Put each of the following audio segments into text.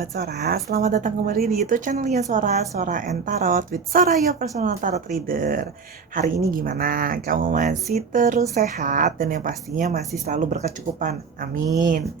sahabat Sora, selamat datang kembali di YouTube channelnya Sora and Tarot with Sora, your personal tarot reader. Hari ini gimana? Kamu masih terus sehat dan yang pastinya masih selalu berkecukupan. Amin.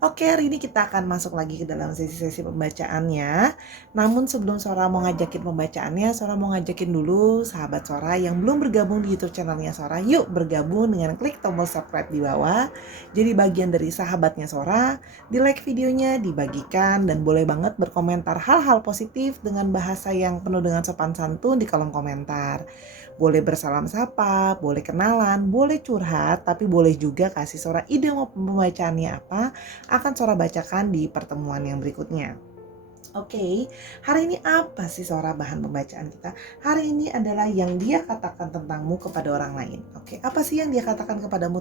Oke, hari ini kita akan masuk lagi ke dalam sesi-sesi pembacaannya. Namun sebelum Sora mau ngajakin pembacaannya, Sora mau ngajakin dulu sahabat Sora yang belum bergabung di YouTube channelnya Sora. Yuk bergabung dengan klik tombol subscribe di bawah. Jadi bagian dari sahabatnya Sora, di like videonya, dibagikan, dan boleh banget berkomentar hal-hal positif dengan bahasa yang penuh dengan sopan santun di kolom komentar. Boleh bersalam sapa, boleh kenalan, boleh curhat, tapi boleh juga kasih Sora ide mau pembacaannya apa, akan Sora bacakan di pertemuan yang berikutnya. Oke, hari ini apa sih Sora bahan pembacaan kita? Hari ini adalah yang dia katakan tentangmu kepada orang lain. Oke, apa sih yang dia katakan kepadamu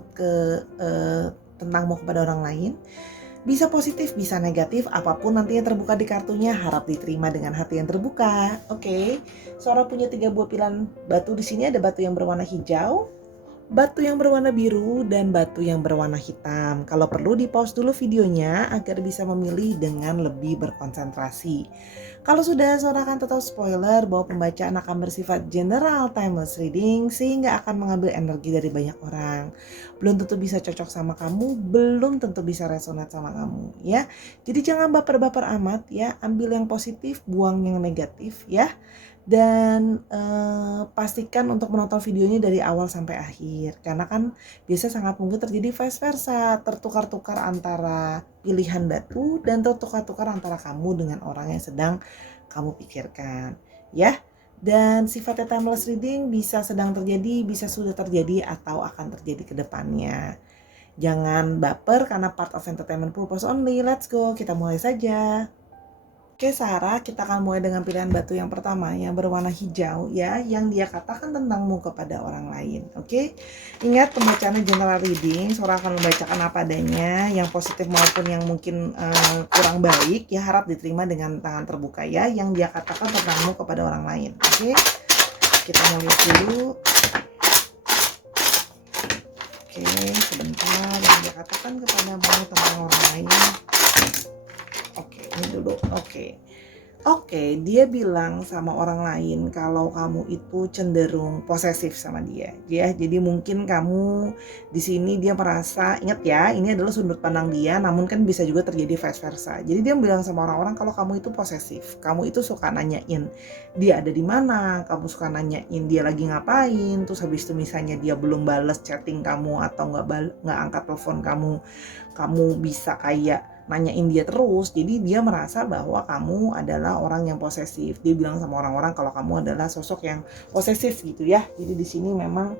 tentangmu kepada orang lain? Bisa positif, bisa negatif, apapun nanti yang terbuka di kartunya harap diterima dengan hati yang terbuka. Oke, Sora punya 3 buah pilihan batu di sini. Ada batu yang berwarna hijau, batu yang berwarna biru, dan batu yang berwarna hitam. Kalau perlu di pause dulu videonya agar bisa memilih dengan lebih berkonsentrasi. Kalau sudah, Sora akan tetap spoiler bahwa pembacaan akan bersifat general timeless reading sehingga akan mengambil energi dari banyak orang. Belum tentu bisa cocok sama kamu, belum tentu bisa resonate sama kamu ya. Jadi jangan baper-baper amat ya, ambil yang positif, buang yang negatif ya. Dan pastikan untuk menonton videonya dari awal sampai akhir, karena kan biasa sangat mungkin terjadi vice versa, tertukar-tukar antara pilihan batu dan tertukar-tukar antara kamu dengan orang yang sedang kamu pikirkan ya. Dan sifatnya timeless reading bisa sedang terjadi, bisa sudah terjadi, atau akan terjadi ke depannya. Jangan baper karena part of entertainment purpose only. Let's go, kita mulai saja. Oke Sarah, kita akan mulai dengan pilihan batu yang pertama yang berwarna hijau ya, yang dia katakan tentangmu kepada orang lain. Oke, ingat pembacaannya general reading, Sora akan membacakan apa adanya, yang positif maupun yang mungkin kurang baik ya, harap diterima dengan tangan terbuka ya, yang dia katakan tentangmu kepada orang lain. Oke, kita mau lihat dulu. Oke, sebentar, yang dia katakan kepadamu tentang orang lain. Oke, ini dulu. Oke, dia bilang sama orang lain kalau kamu itu cenderung posesif sama dia, ya. Jadi mungkin kamu di sini dia merasa, ingat ya, ini adalah sudut pandang dia, namun kan bisa juga terjadi vice versa. Jadi dia bilang sama orang-orang kalau kamu itu posesif, kamu itu suka nanyain dia ada di mana, kamu suka nanyain dia lagi ngapain, terus habis itu misalnya dia belum bales chatting kamu atau nggak angkat telepon kamu bisa kayak nanyain dia terus. Jadi dia merasa bahwa kamu adalah orang yang posesif. Dia bilang sama orang-orang kalau kamu adalah sosok yang posesif gitu ya. Jadi di sini memang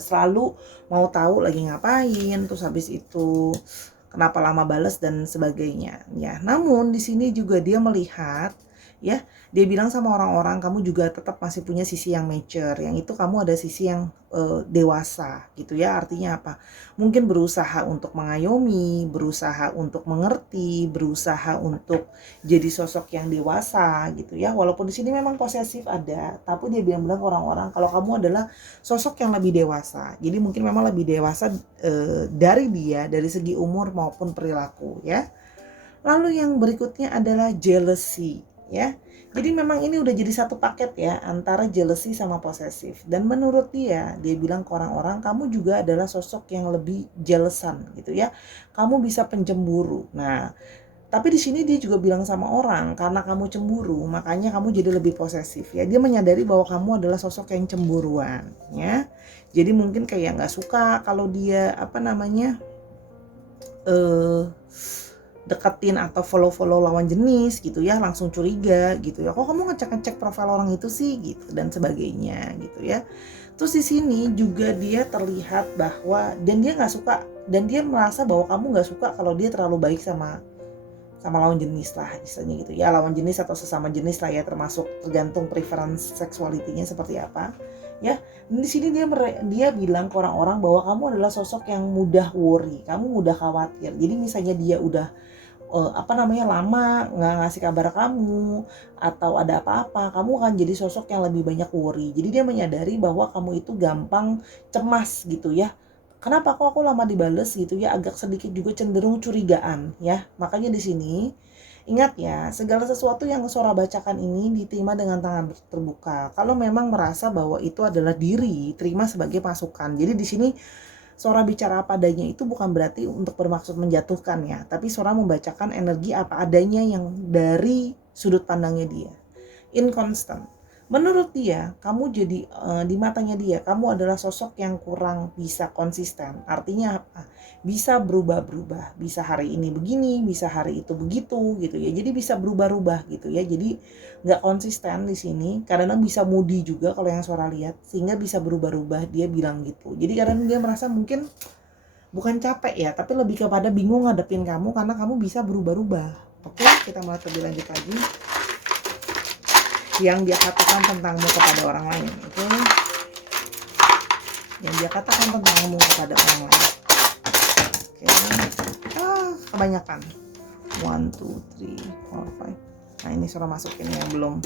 selalu mau tahu lagi ngapain, terus habis itu kenapa lama bales dan sebagainya ya. Namun di sini juga dia melihat ya, dia bilang sama orang-orang kamu juga tetap masih punya sisi yang mature, yang itu kamu ada sisi yang dewasa gitu ya. Artinya apa? Mungkin berusaha untuk mengayomi, berusaha untuk mengerti, berusaha untuk jadi sosok yang dewasa gitu ya. Walaupun di sini memang posesif ada, tapi dia bilang orang-orang kalau kamu adalah sosok yang lebih dewasa. Jadi mungkin memang lebih dewasa dari dia dari segi umur maupun perilaku ya. Lalu yang berikutnya adalah jealousy ya. Jadi memang ini udah jadi satu paket ya antara jealousy sama posesif. Dan menurut dia bilang ke orang-orang kamu juga adalah sosok yang lebih jealousan gitu ya. Kamu bisa pencemburu. Nah, tapi di sini dia juga bilang sama orang karena kamu cemburu, makanya kamu jadi lebih posesif ya. Dia menyadari bahwa kamu adalah sosok yang cemburuan ya. Jadi mungkin kayak nggak suka kalau dia deketin atau follow lawan jenis gitu ya, langsung curiga gitu ya, kok kamu ngecek profil orang itu sih gitu dan sebagainya gitu ya. Terus di sini juga dia terlihat bahwa dan dia nggak suka dan dia merasa bahwa kamu nggak suka kalau dia terlalu baik sama lawan jenis lah istilahnya gitu ya, lawan jenis atau sesama jenis lah ya, termasuk tergantung preference seksualitinya seperti apa ya. Dan di sini dia bilang ke orang-orang bahwa kamu adalah sosok yang mudah worry, kamu mudah khawatir. Jadi misalnya dia udah lama nggak ngasih kabar kamu atau ada apa-apa, kamu akan jadi sosok yang lebih banyak worry. Jadi dia menyadari bahwa kamu itu gampang cemas gitu ya. Kenapa kok aku lama dibales gitu ya, agak sedikit juga cenderung curigaan ya. Makanya di sini Ingat ya, segala sesuatu yang Sora bacakan ini diterima dengan tangan terbuka. Kalau memang merasa bahwa itu adalah diri, terima sebagai masukan. Jadi di sini Sora bicara apa adanya itu bukan berarti untuk bermaksud menjatuhkan ya, tapi Sora membacakan energi apa adanya yang dari sudut pandangnya dia. Inconstant. Menurut dia, kamu jadi di matanya dia, kamu adalah sosok yang kurang bisa konsisten. Artinya apa? Bisa berubah-berubah. Bisa hari ini begini, bisa hari itu begitu gitu ya. Jadi bisa berubah-ubah gitu ya. Jadi nggak konsisten di sini. Karena bisa moody juga kalau yang Sora lihat, sehingga bisa berubah-ubah. Dia bilang gitu. Jadi karena dia merasa mungkin bukan capek ya, tapi lebih kepada bingung ngadepin kamu karena kamu bisa berubah-ubah. Oke, kita mulai lebih lanjut lagi. Yang dia katakan tentangmu kepada orang lain, oke? Yang dia katakan tentangmu kepada orang lain, oke? Kebanyakan. 1, 2, 3, 4, 5. Nah ini Sora masukin yang belum,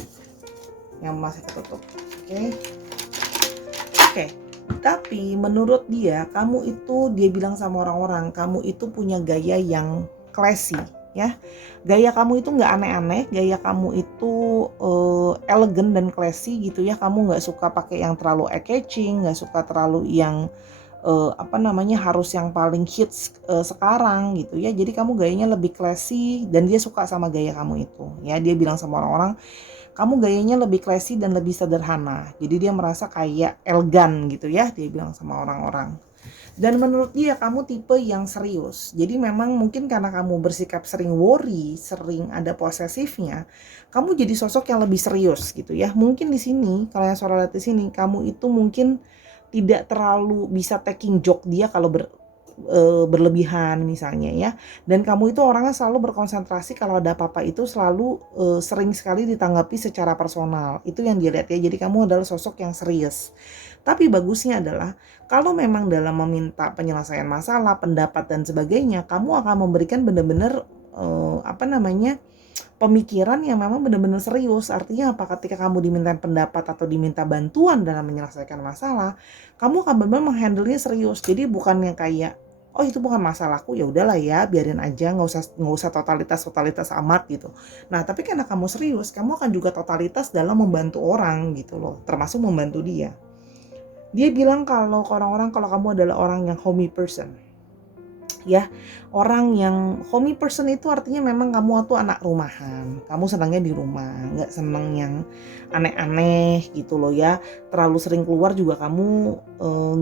yang masih ketutup, oke? Oke. Tapi menurut dia, kamu itu, dia bilang sama orang-orang, kamu itu punya gaya yang classy, ya. Gaya kamu itu nggak aneh-aneh, gaya kamu itu elegan dan classy gitu ya. Kamu nggak suka pakai yang terlalu eye-catching, nggak suka terlalu yang harus yang paling hits sekarang gitu ya. Jadi kamu gayanya lebih classy dan dia suka sama gaya kamu itu, ya. Dia bilang sama orang-orang, kamu gayanya lebih classy dan lebih sederhana. Jadi dia merasa kayak elegan gitu ya, dia bilang sama orang-orang. Dan menurut dia kamu tipe yang serius. Jadi memang mungkin karena kamu bersikap sering worry, sering ada posesifnya, kamu jadi sosok yang lebih serius gitu ya. Mungkin di sini, kalau yang Sora lihat di sini, kamu itu mungkin tidak terlalu bisa taking joke dia kalau berlebihan misalnya ya. Dan kamu itu orangnya selalu berkonsentrasi kalau ada apa-apa itu selalu sering sekali ditanggapi secara personal. Itu yang dia lihat ya. Jadi kamu adalah sosok yang serius. Tapi bagusnya adalah kalau memang dalam meminta penyelesaian masalah, pendapat dan sebagainya, kamu akan memberikan benar-benar pemikiran yang memang benar-benar serius. Artinya apa? Ketika kamu diminta pendapat atau diminta bantuan dalam menyelesaikan masalah, kamu akan benar-benar menghandle-nya serius. Jadi bukan yang kayak, oh itu bukan masalahku, ya udahlah ya, biarin aja, nggak usah totalitas amat gitu. Nah tapi karena kamu serius, kamu akan juga totalitas dalam membantu orang gitu loh, termasuk membantu dia. Dia bilang kalau ke orang-orang, kalau kamu adalah orang yang homey person, ya. Orang yang homey person itu artinya memang kamu tuh anak rumahan, kamu senangnya di rumah, nggak seneng yang aneh-aneh gitu loh ya. Terlalu sering keluar juga kamu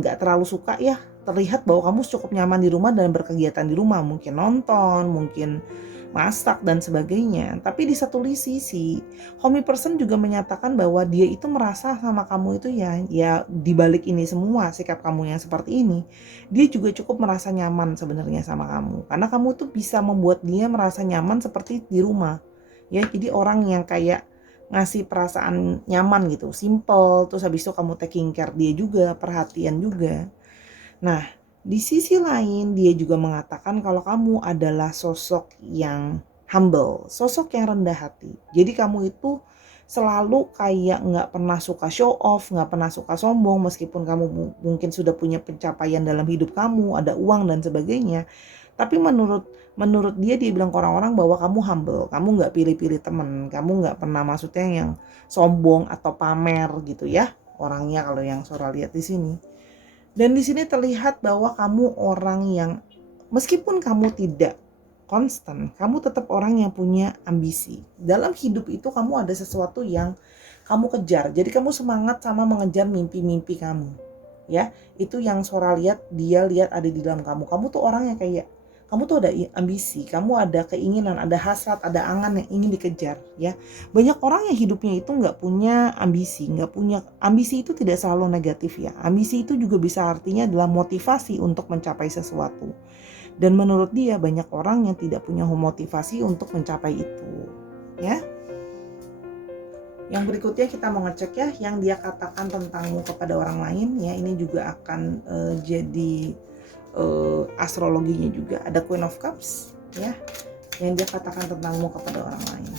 nggak terlalu suka ya. Terlihat bahwa kamu cukup nyaman di rumah dan berkegiatan di rumah, mungkin nonton, mungkin masak dan sebagainya. Tapi di satu sisi, homey person juga menyatakan bahwa dia itu merasa sama kamu itu ya di balik ini semua, sikap kamu yang seperti ini, dia juga cukup merasa nyaman sebenarnya sama kamu. Karena kamu tuh bisa membuat dia merasa nyaman seperti di rumah. Ya, jadi orang yang kayak ngasih perasaan nyaman gitu, simple, terus habis itu kamu taking care dia juga, perhatian juga. Nah, di sisi lain dia juga mengatakan kalau kamu adalah sosok yang humble, sosok yang rendah hati. Jadi kamu itu selalu kayak nggak pernah suka show off, nggak pernah suka sombong, meskipun kamu mungkin sudah punya pencapaian dalam hidup kamu, ada uang dan sebagainya. Tapi menurut dia bilang ke orang-orang bahwa kamu humble, kamu nggak pilih-pilih temen, kamu nggak pernah maksudnya yang sombong atau pamer gitu ya orangnya kalau yang Sora lihat di sini. Dan di sini terlihat bahwa kamu orang yang meskipun kamu tidak konstan, kamu tetap orang yang punya ambisi. Dalam hidup itu kamu ada sesuatu yang kamu kejar. Jadi kamu semangat sama mengejar mimpi-mimpi kamu. Ya, itu yang Sora lihat, dia lihat ada di dalam kamu. Kamu tuh orang yang kayak kamu tuh ada ambisi, kamu ada keinginan, ada hasrat, ada angan yang ingin dikejar, ya. Banyak orang yang hidupnya itu nggak punya ambisi, ambisi itu tidak selalu negatif ya. Ambisi itu juga bisa artinya adalah motivasi untuk mencapai sesuatu. Dan menurut dia banyak orang yang tidak punya motivasi untuk mencapai itu, ya. Yang berikutnya kita mau ngecek ya, yang dia katakan tentangmu kepada orang lain ya. Ini juga akan jadi astrologinya juga. Ada Queen of Cups ya, yang dia katakan tentangmu kepada orang lain.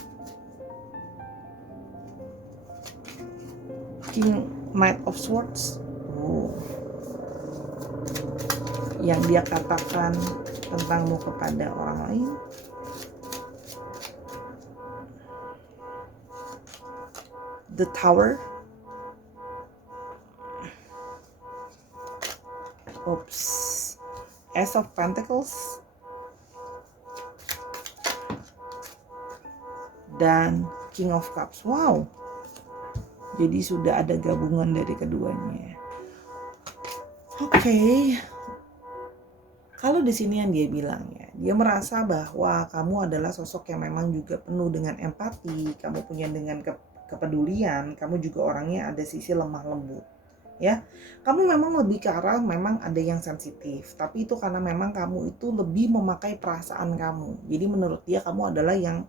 King Knight of Swords. Yang dia katakan tentangmu kepada orang lain. The Tower. Oops. Ace of Pentacles. Dan King of Cups. Wow. Jadi sudah ada gabungan dari keduanya. Oke. Kalau di sini yang dia bilang ya, dia merasa bahwa kamu adalah sosok yang memang juga penuh dengan empati, kamu punya dengan kepedulian, kamu juga orangnya ada sisi lemah lembut. Ya, kamu memang lebih ke arah memang ada yang sensitif, tapi itu karena memang kamu itu lebih memakai perasaan kamu. Jadi menurut dia kamu adalah yang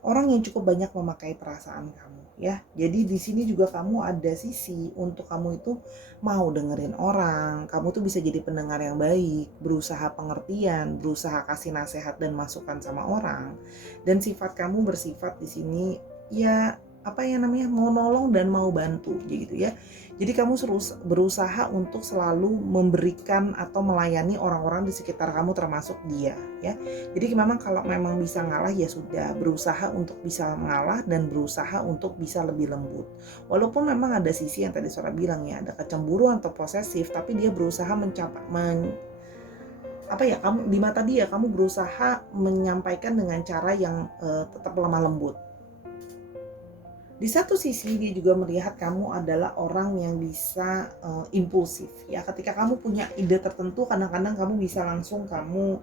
orang yang cukup banyak memakai perasaan kamu ya. Jadi di sini juga kamu ada sisi untuk kamu itu mau dengerin orang, kamu tuh bisa jadi pendengar yang baik, berusaha pengertian, berusaha kasih nasihat dan masukan sama orang. Dan sifat kamu bersifat di sini ya apa ya namanya, mau nolong dan mau bantu gitu ya. Jadi kamu berusaha untuk selalu memberikan atau melayani orang-orang di sekitar kamu termasuk dia ya. Jadi memang kalau memang bisa ngalah ya sudah, berusaha untuk bisa mengalah dan berusaha untuk bisa lebih lembut. Walaupun memang ada sisi yang tadi Sora bilang ya, ada kecemburuan atau posesif, tapi dia berusaha kamu di mata dia kamu berusaha menyampaikan dengan cara yang tetap lemah lembut. Di satu sisi dia juga melihat kamu adalah orang yang bisa impulsif ya. Ketika kamu punya ide tertentu, kadang-kadang kamu bisa langsung kamu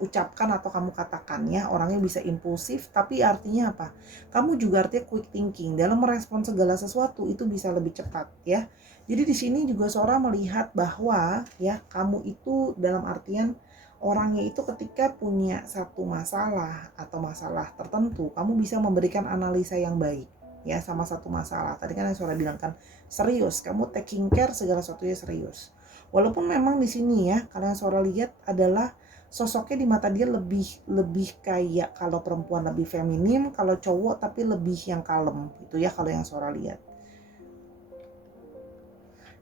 ucapkan atau kamu katakan ya. Orangnya bisa impulsif, tapi artinya apa? Kamu juga artinya quick thinking, dalam merespon segala sesuatu itu bisa lebih cepat ya. Jadi di sini juga Sora melihat bahwa ya kamu itu dalam artian orangnya itu ketika punya satu masalah atau masalah tertentu, kamu bisa memberikan analisa yang baik ya sama satu masalah. Tadi kan yang Sora bilang kan serius, kamu taking care segala sesuatunya serius. Walaupun memang di sini ya, kalau yang Sora lihat adalah sosoknya di mata dia lebih kayak kalau perempuan lebih feminim, kalau cowok tapi lebih yang kalem gitu ya kalau yang Sora lihat.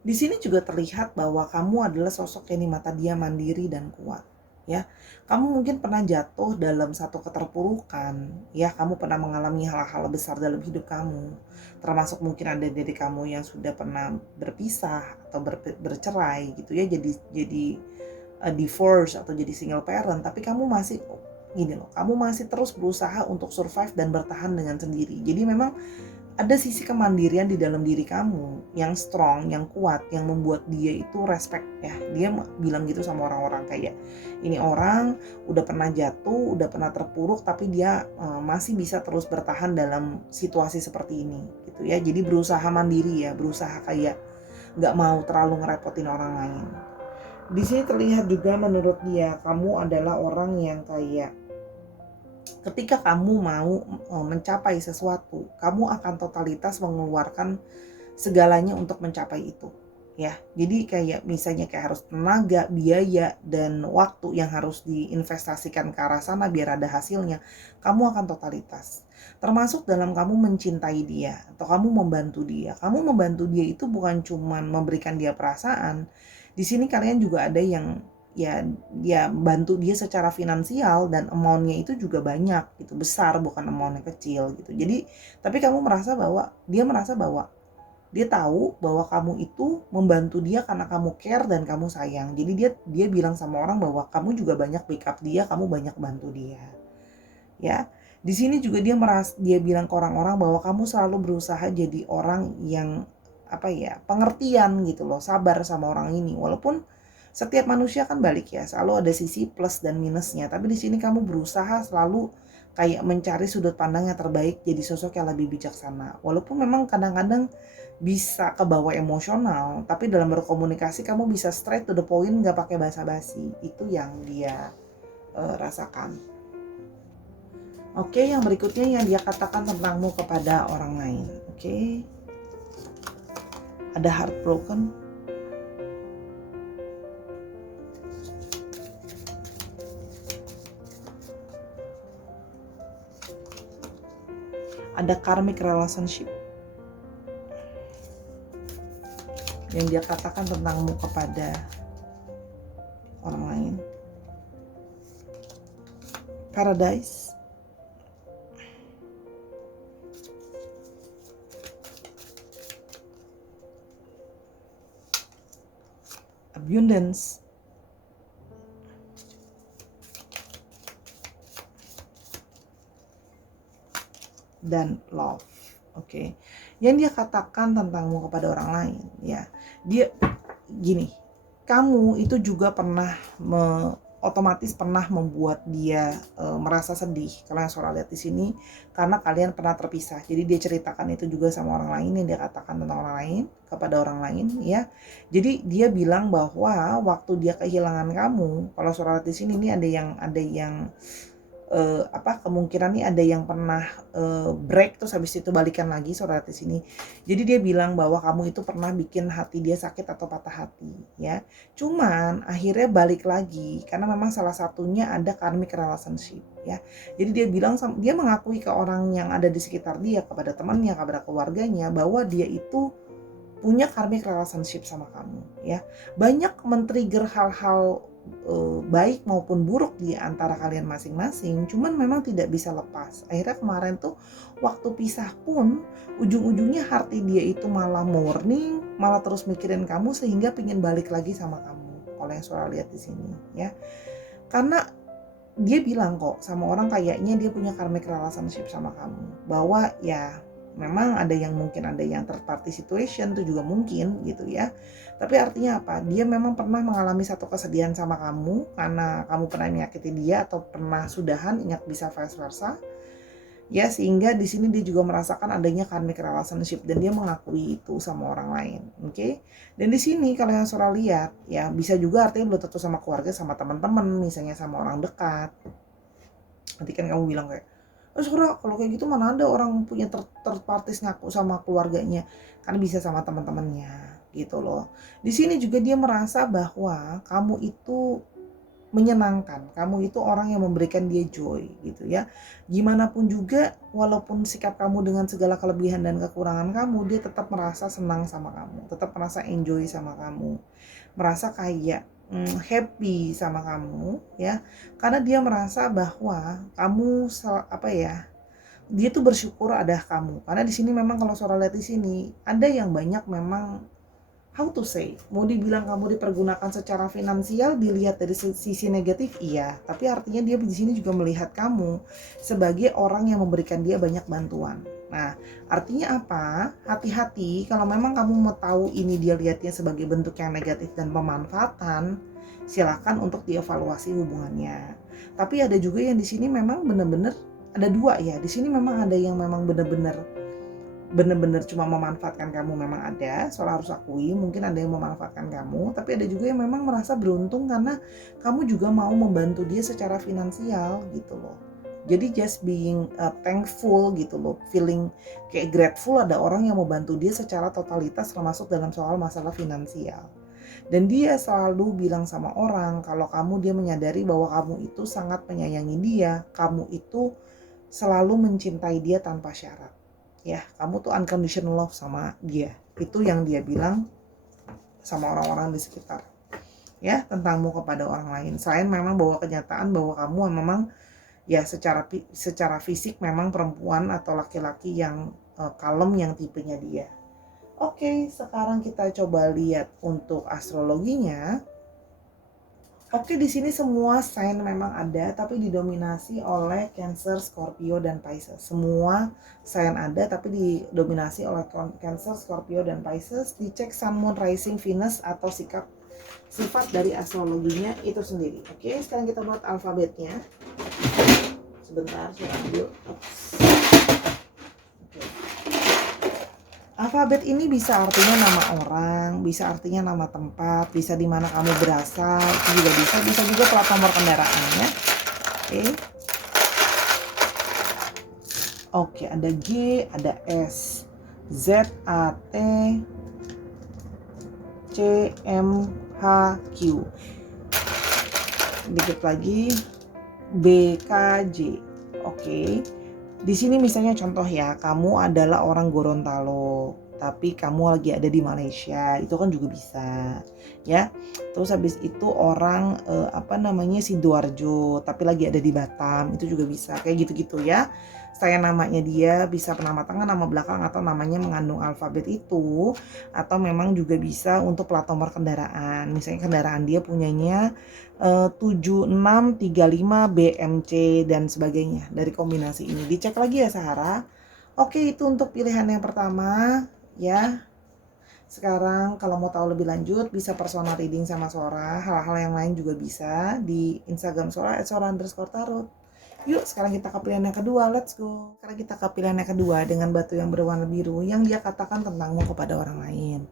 Di sini juga terlihat bahwa kamu adalah sosok yang di mata dia mandiri dan kuat. Ya, kamu mungkin pernah jatuh dalam satu keterpurukan, ya, kamu pernah mengalami hal-hal besar dalam hidup kamu, termasuk mungkin ada dari kamu yang sudah pernah berpisah atau bercerai gitu ya, jadi divorce atau jadi single parent, tapi kamu masih gini loh, kamu masih terus berusaha untuk survive dan bertahan dengan sendiri. Jadi memang ada sisi kemandirian di dalam diri kamu yang strong, yang kuat, yang membuat dia itu respect ya. Dia bilang gitu sama orang-orang kayak ini orang udah pernah jatuh, udah pernah terpuruk, tapi dia masih bisa terus bertahan dalam situasi seperti ini gitu ya. Jadi berusaha mandiri ya, berusaha kayak nggak mau terlalu ngerepotin orang lain. Di sini terlihat juga menurut dia kamu adalah orang yang kayak ketika kamu mau mencapai sesuatu, kamu akan totalitas mengeluarkan segalanya untuk mencapai itu. Ya, jadi kayak misalnya kayak harus tenaga, biaya, dan waktu yang harus diinvestasikan ke arah sana biar ada hasilnya, kamu akan totalitas. Termasuk dalam kamu mencintai dia atau kamu membantu dia. Kamu membantu dia itu bukan cuma memberikan dia perasaan. Di sini kalian juga ada yang ya bantu dia secara finansial dan amount-nya itu juga banyak gitu, besar, bukan amount-nya kecil gitu. Jadi tapi dia merasa bahwa dia tahu bahwa kamu itu membantu dia karena kamu care dan kamu sayang. Jadi dia bilang sama orang bahwa kamu juga banyak backup dia, kamu banyak bantu dia. Ya. Di sini juga dia bilang ke orang-orang bahwa kamu selalu berusaha jadi orang yang pengertian gitu loh, sabar sama orang ini. Walaupun setiap manusia kan balik ya, selalu ada sisi plus dan minusnya. Tapi di sini kamu berusaha selalu kayak mencari sudut pandang yang terbaik, jadi sosok yang lebih bijaksana. Walaupun memang kadang-kadang bisa kebawa emosional, tapi dalam berkomunikasi kamu bisa straight to the point, nggak pakai basa-basi. Itu yang dia rasakan. Oke, yang berikutnya yang dia katakan tentangmu kepada orang lain. Oke. Ada heartbroken. Ada karmic relationship yang dia katakan tentangmu kepada orang lain. Paradise. abundance, dan love. Oke. Yang dia katakan tentangmu kepada orang lain, ya. Dia gini, kamu itu juga pernah otomatis pernah membuat dia merasa sedih. Kalau yang Sora lihat di sini, karena kalian pernah terpisah. Jadi dia ceritakan itu juga sama orang lain, yang dia katakan tentang orang lain kepada orang lain, ya. Jadi dia bilang bahwa waktu dia kehilangan kamu, kalau Sora lihat di sini ini ada yang kemungkinan nih ada yang pernah break terus habis itu balikan lagi Sora di sini. Jadi dia bilang bahwa kamu itu pernah bikin hati dia sakit atau patah hati, ya. Cuman akhirnya balik lagi karena memang salah satunya ada karmic relationship, ya. Jadi dia bilang, dia mengakui ke orang yang ada di sekitar dia, kepada temannya, kepada keluarganya, bahwa dia itu punya karmic relationship sama kamu, ya. Banyak men-trigger hal-hal baik maupun buruk di antara kalian masing-masing, cuman memang tidak bisa lepas. Akhirnya kemarin tuh waktu pisah pun ujung-ujungnya hati dia itu malah mourning, malah terus mikirin kamu sehingga pingin balik lagi sama kamu. Kalau yang Sora lihat di sini, ya. Karena dia bilang kok sama orang kayaknya dia punya karmic relationship sama kamu, bahwa ya memang ada yang mungkin ada yang third party situation itu juga mungkin gitu, ya. Tapi artinya apa? Dia memang pernah mengalami satu kesedihan sama kamu karena kamu pernah menyakiti dia atau pernah sudahan, ingat bisa vice versa. Ya, sehingga di sini dia juga merasakan adanya karmic relationship dan dia mengakui itu sama orang lain. Oke? Dan di sini kalau yang Sora lihat, ya bisa juga artinya belum tentu sama keluarga, sama teman-teman, misalnya sama orang dekat. Nanti kan kamu bilang kayak, Sora, kalau kayak gitu mana ada orang punya third parties ngaku sama keluarganya, kan bisa sama teman-temannya gitu loh. Di sini juga dia merasa bahwa kamu itu menyenangkan, kamu itu orang yang memberikan dia joy gitu, ya. Gimana pun juga, walaupun sikap kamu dengan segala kelebihan dan kekurangan kamu, dia tetap merasa senang sama kamu, tetap merasa enjoy sama kamu, merasa kayak happy sama kamu, ya. Karena dia merasa bahwa kamu dia tuh bersyukur ada kamu. Karena di sini memang kalau Sora lihat di sini ada yang banyak memang, how to say, mau dibilang kamu dipergunakan secara finansial, dilihat dari sisi negatif, iya. Tapi artinya dia di sini juga melihat kamu sebagai orang yang memberikan dia banyak bantuan. Nah, artinya apa? Hati-hati kalau memang kamu mau tahu ini dia lihatnya sebagai bentuk yang negatif dan pemanfaatan, silakan untuk dievaluasi hubungannya. Tapi ada juga yang di sini memang benar-benar ada dua, ya. Di sini memang ada yang memang benar-benar cuma memanfaatkan kamu, memang ada, Sora harus akui, mungkin ada yang memanfaatkan kamu, tapi ada juga yang memang merasa beruntung karena kamu juga mau membantu dia secara finansial gitu loh. Jadi just being thankful gitu loh, feeling kayak grateful ada orang yang mau bantu dia secara totalitas termasuk dalam soal masalah finansial. Dan dia selalu bilang sama orang kalau dia menyadari bahwa kamu itu sangat menyayangi dia, kamu itu selalu mencintai dia tanpa syarat. Ya, kamu tuh unconditional love sama dia. Itu yang dia bilang sama orang-orang di sekitar, ya, tentangmu kepada orang lain. Selain memang bahwa kenyataan bahwa kamu memang ya secara fisik memang perempuan atau laki-laki yang kalem, yang tipenya dia. Oke, sekarang kita coba lihat untuk astrologinya. Oke, di sini semua sign memang ada, tapi didominasi oleh Cancer, Scorpio, dan Pisces. Semua sign ada, tapi didominasi oleh Cancer, Scorpio, dan Pisces. Dicek Sun, Moon, Rising, Venus atau sifat dari astrologinya itu sendiri. Oke, sekarang kita buat alfabetnya. Sebentar, saya ambil. Alfabet ini bisa artinya nama orang, bisa artinya nama tempat, bisa di mana kamu berasal, itu juga bisa juga plat nomor kendaraannya. Oke, ada G, ada S, Z, A, T, C, M, H, Q. Dikit lagi, B, K, J. Oke. Di sini misalnya contoh ya, kamu adalah orang Gorontalo, tapi kamu lagi ada di Malaysia, itu kan juga bisa ya. Terus habis itu orang Sidoarjo tapi lagi ada di Batam, itu juga bisa kayak gitu-gitu ya. Saya namanya dia bisa nama tengah, nama belakang, atau namanya mengandung alfabet itu, atau memang juga bisa untuk plat nomor kendaraan. Misalnya kendaraan dia punyanya 7635 BMC dan sebagainya. Dari kombinasi ini dicek lagi ya Sahara. Oke, itu untuk pilihan yang pertama ya. Sekarang kalau mau tahu lebih lanjut bisa personal reading sama Sora. Hal-hal yang lain juga bisa di Instagram Sora @sora_tarot. Yuk sekarang kita ke pilihan yang kedua, let's go. Sekarang kita ke pilihan yang kedua dengan batu yang berwarna biru yang dia katakan tentangmu kepada orang lain.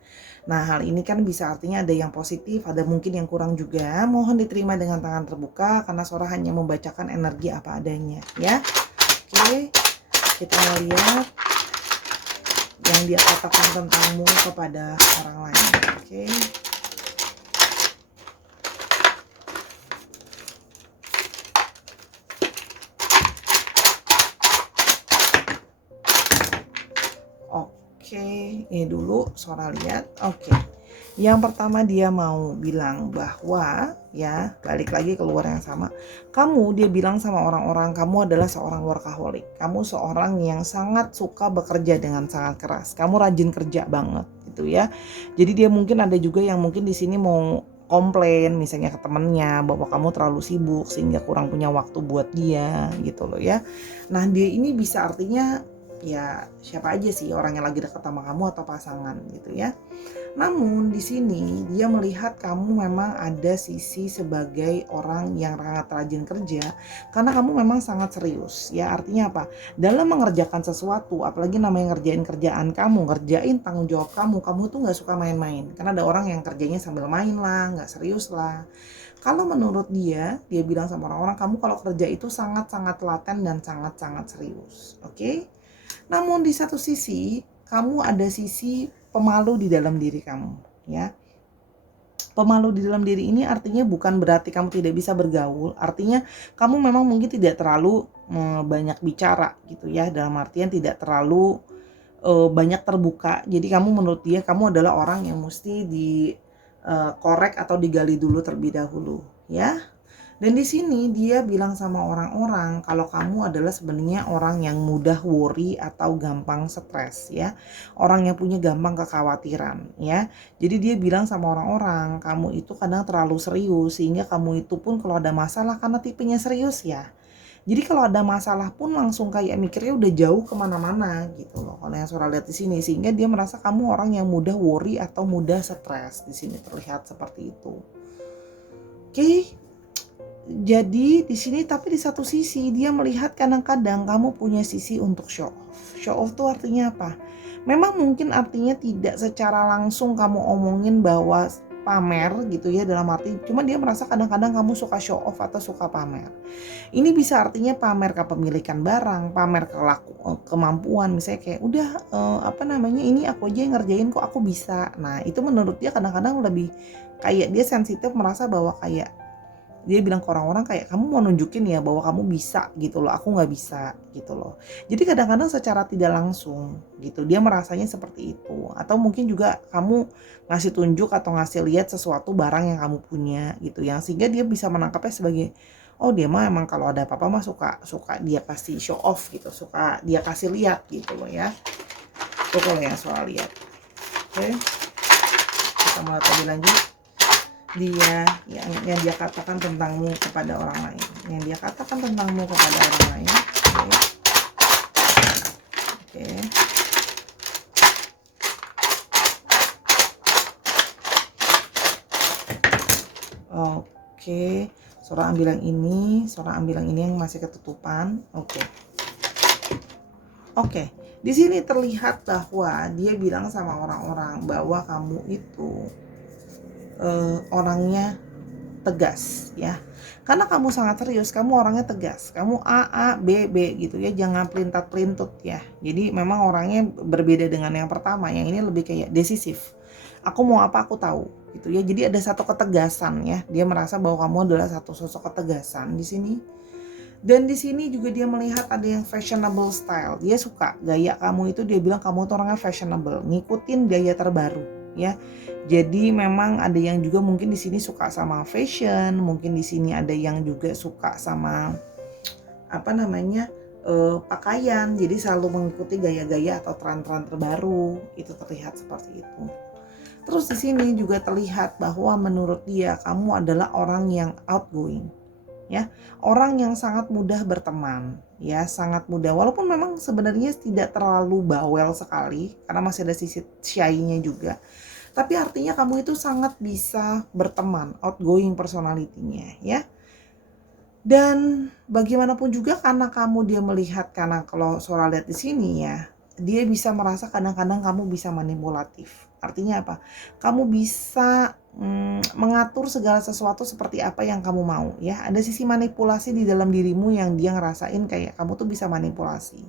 Nah, hal ini kan bisa artinya ada yang positif, ada mungkin yang kurang juga. Mohon diterima dengan tangan terbuka karena Sora hanya membacakan energi apa adanya ya. Oke, kita lihat yang dia katakan tentangmu kepada orang lain. Oke. Ini dulu Sora lihat. Oke. Yang pertama dia mau bilang bahwa ya, balik lagi keluar yang sama. Dia bilang sama orang-orang, kamu adalah seorang workaholic. Kamu seorang yang sangat suka bekerja dengan sangat keras. Kamu rajin kerja banget gitu ya. Jadi dia mungkin ada juga yang mungkin di sini mau komplain misalnya ke temennya bahwa kamu terlalu sibuk sehingga kurang punya waktu buat dia gitu loh ya. Nah, dia ini bisa artinya ya siapa aja sih, orang yang lagi dekat sama kamu atau pasangan gitu ya. Namun di sini dia melihat kamu memang ada sisi sebagai orang yang sangat rajin kerja karena kamu memang sangat serius ya. Artinya apa? Dalam mengerjakan sesuatu, apalagi namanya ngerjain kerjaan kamu, ngerjain tanggung jawab kamu tuh nggak suka main-main. Karena ada orang yang kerjanya sambil main lah, nggak serius lah. Kalau menurut dia bilang sama orang-orang, kamu kalau kerja itu sangat-sangat telaten dan sangat-sangat serius. Oke? Namun di satu sisi, kamu ada sisi pemalu di dalam diri kamu ya. Pemalu di dalam diri ini artinya bukan berarti kamu tidak bisa bergaul, artinya kamu memang mungkin tidak terlalu banyak bicara gitu ya, dalam artian tidak terlalu banyak terbuka. Jadi kamu menurut dia kamu adalah orang yang mesti korek atau digali dulu terlebih dahulu ya. Dan di sini dia bilang sama orang-orang kalau kamu adalah sebenarnya orang yang mudah worry atau gampang stres ya. Orang yang punya gampang kekhawatiran ya. Jadi dia bilang sama orang-orang, kamu itu kadang terlalu serius sehingga kamu itu pun kalau ada masalah karena tipenya serius ya. Jadi kalau ada masalah pun langsung kayak mikirnya udah jauh kemana-mana gitu loh. Kalau yang Sora lihat di sini, sehingga dia merasa kamu orang yang mudah worry atau mudah stres. Di sini terlihat seperti itu. Oke. Jadi di sini tapi di satu sisi dia melihat kadang-kadang kamu punya sisi untuk show off. Show off tuh artinya apa? Memang mungkin artinya tidak secara langsung kamu omongin bahwa pamer gitu ya, dalam arti cuma dia merasa kadang-kadang kamu suka show off atau suka pamer. Ini bisa artinya pamer kepemilikan barang, pamer kemampuan, misalnya kayak udah ini aku aja yang ngerjain kok aku bisa. Nah, itu menurut dia kadang-kadang lebih kayak dia sensitif, merasa bahwa kayak dia bilang ke orang-orang kayak kamu mau nunjukin ya bahwa kamu bisa gitu loh, aku nggak bisa gitu loh. Jadi kadang-kadang secara tidak langsung gitu dia merasanya seperti itu. Atau mungkin juga kamu ngasih tunjuk atau ngasih lihat sesuatu barang yang kamu punya gitu, yang sehingga dia bisa menangkapnya sebagai oh dia mah emang kalau ada apa-apa mah suka dia kasih show off gitu, suka dia kasih lihat gitu loh ya. Itu kalau yang soal lihat. Oke, kita mulai lebih lanjut. Dia yang dia katakan tentangmu kepada orang lain, oke. Sora ambil yang ini yang masih ketutupan. Oke. Di sini terlihat bahwa dia bilang sama orang-orang bahwa kamu itu orangnya tegas ya. Karena kamu sangat serius, kamu orangnya tegas. Kamu A, B gitu ya, jangan pelintat-pelintut ya. Jadi memang orangnya berbeda dengan yang pertama, yang ini lebih kayak decisif. Aku mau apa aku tahu gitu ya. Jadi ada satu ketegasan ya. Dia merasa bahwa kamu adalah satu sosok ketegasan di sini. Dan di sini juga dia melihat ada yang fashionable style. Dia suka gaya kamu itu, dia bilang kamu tuh orangnya fashionable, ngikutin gaya terbaru ya. Jadi memang ada yang juga mungkin di sini suka sama fashion, mungkin di sini ada yang juga suka sama apa namanya pakaian. Jadi selalu mengikuti gaya-gaya atau tren-tren terbaru, itu terlihat seperti itu. Terus di sini juga terlihat bahwa menurut dia kamu adalah orang yang outgoing, ya, orang yang sangat mudah berteman, ya, sangat mudah. Walaupun memang sebenarnya tidak terlalu bawel sekali, karena masih ada sisi shy-nya juga. Tapi artinya kamu itu sangat bisa berteman, outgoing personality-nya, ya. Dan bagaimanapun juga karena kamu dia melihat, karena kalau Sora lihat di sini ya, dia bisa merasa kadang-kadang kamu bisa manipulatif. Artinya apa? Kamu bisa mengatur segala sesuatu seperti apa yang kamu mau ya. Ada sisi manipulasi di dalam dirimu yang dia ngerasain kayak kamu tuh bisa manipulasi.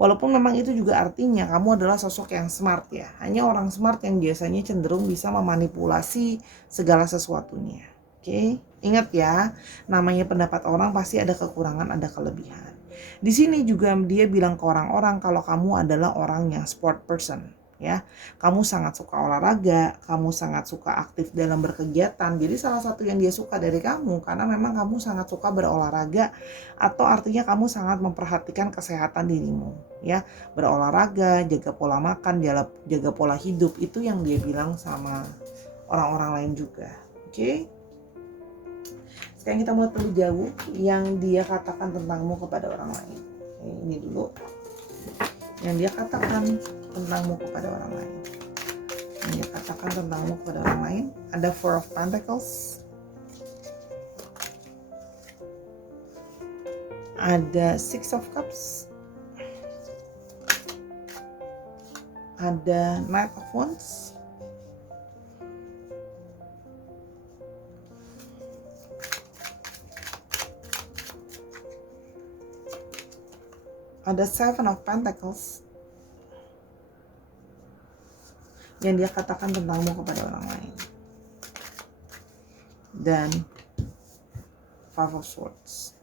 Walaupun memang itu juga artinya kamu adalah sosok yang smart ya. Hanya orang smart yang biasanya cenderung bisa memanipulasi segala sesuatunya. Oke, ingat ya, namanya pendapat orang pasti ada kekurangan, ada kelebihan. Di sini juga dia bilang ke orang-orang kalau kamu adalah orang yang sport person, ya. Kamu sangat suka olahraga, kamu sangat suka aktif dalam berkegiatan. Jadi salah satu yang dia suka dari kamu karena memang kamu sangat suka berolahraga, atau artinya kamu sangat memperhatikan kesehatan dirimu, ya. Berolahraga, jaga pola makan, jaga pola hidup, itu yang dia bilang sama orang-orang lain juga. Oke? Sekarang kita mulai terlebih jauh yang dia katakan tentangmu kepada orang lain. Ini dulu yang dia katakan tentangmu kepada orang lain. Yang dia katakan tentangmu kepada orang lain. Ada Four of Pentacles, ada Six of Cups, ada Knight of Wands, ada Seven of Pentacles, yang dia katakan tentangmu kepada orang lain, dan Five of Swords.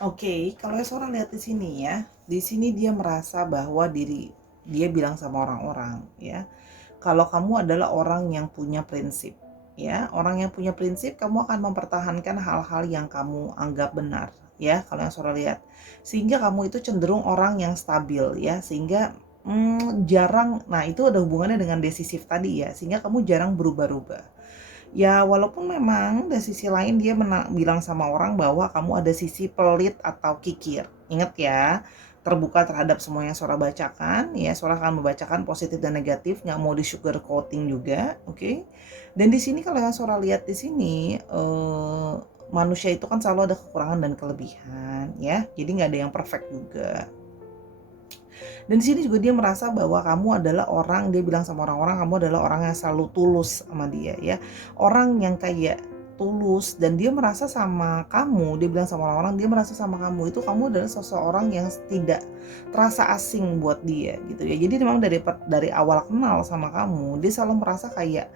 Oke, kalau seorang lihat di sini ya, di sini dia merasa bahwa dia bilang sama orang-orang ya, kalau kamu adalah orang yang punya prinsip. Ya, orang yang punya prinsip, kamu akan mempertahankan hal-hal yang kamu anggap benar, ya, kalau yang saudara lihat. Sehingga kamu itu cenderung orang yang stabil, ya, sehingga jarang, nah itu ada hubungannya dengan decisif tadi ya, sehingga kamu jarang berubah-ubah. Ya, walaupun memang dari sisi lain dia bilang sama orang bahwa kamu ada sisi pelit atau kikir. Ingat ya, terbuka terhadap semua yang Sora bacakan, ya, Sora akan membacakan positif dan negatif, nggak mau di sugar coating juga, oke? Dan di sini kalau yang Sora lihat di sini, manusia itu kan selalu ada kekurangan dan kelebihan, ya, jadi nggak ada yang perfect juga. Dan di sini juga dia merasa bahwa kamu adalah orang, dia bilang sama orang-orang kamu adalah orang yang selalu tulus sama dia ya. Orang yang kayak tulus, dan dia merasa sama kamu, dia bilang sama orang-orang, dia merasa sama kamu itu kamu adalah seseorang yang tidak terasa asing buat dia gitu ya. Jadi memang dari awal kenal sama kamu, dia selalu merasa kayak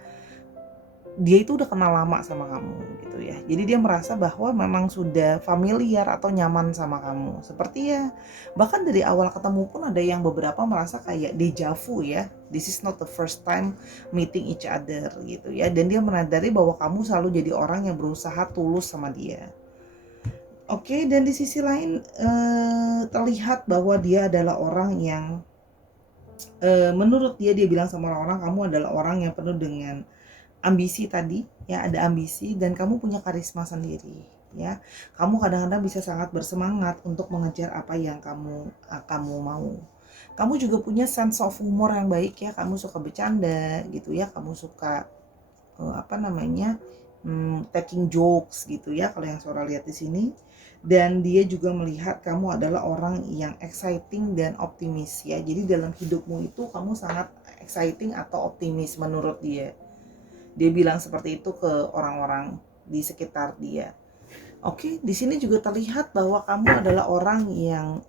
dia itu udah kenal lama sama kamu gitu ya. Jadi dia merasa bahwa memang sudah familiar atau nyaman sama kamu. Seperti ya, bahkan dari awal ketemu pun ada yang beberapa merasa kayak deja vu ya. This is not the first time meeting each other gitu ya. Dan dia menyadari bahwa kamu selalu jadi orang yang berusaha tulus sama dia. Oke, dan di sisi lain terlihat bahwa dia adalah orang yang menurut dia bilang sama orang-orang kamu adalah orang yang penuh dengan ambisi tadi ya, ada ambisi dan kamu punya karisma sendiri ya. Kamu kadang-kadang bisa sangat bersemangat untuk mengejar apa yang kamu mau. Kamu juga punya sense of humor yang baik ya, kamu suka bercanda gitu ya, kamu suka taking jokes gitu ya kalau yang Sora lihat di sini. Dan dia juga melihat kamu adalah orang yang exciting dan optimis ya. Jadi dalam hidupmu itu kamu sangat exciting atau optimis menurut dia. Dia bilang seperti itu ke orang-orang di sekitar dia. Oke, di sini juga terlihat bahwa kamu adalah orang yang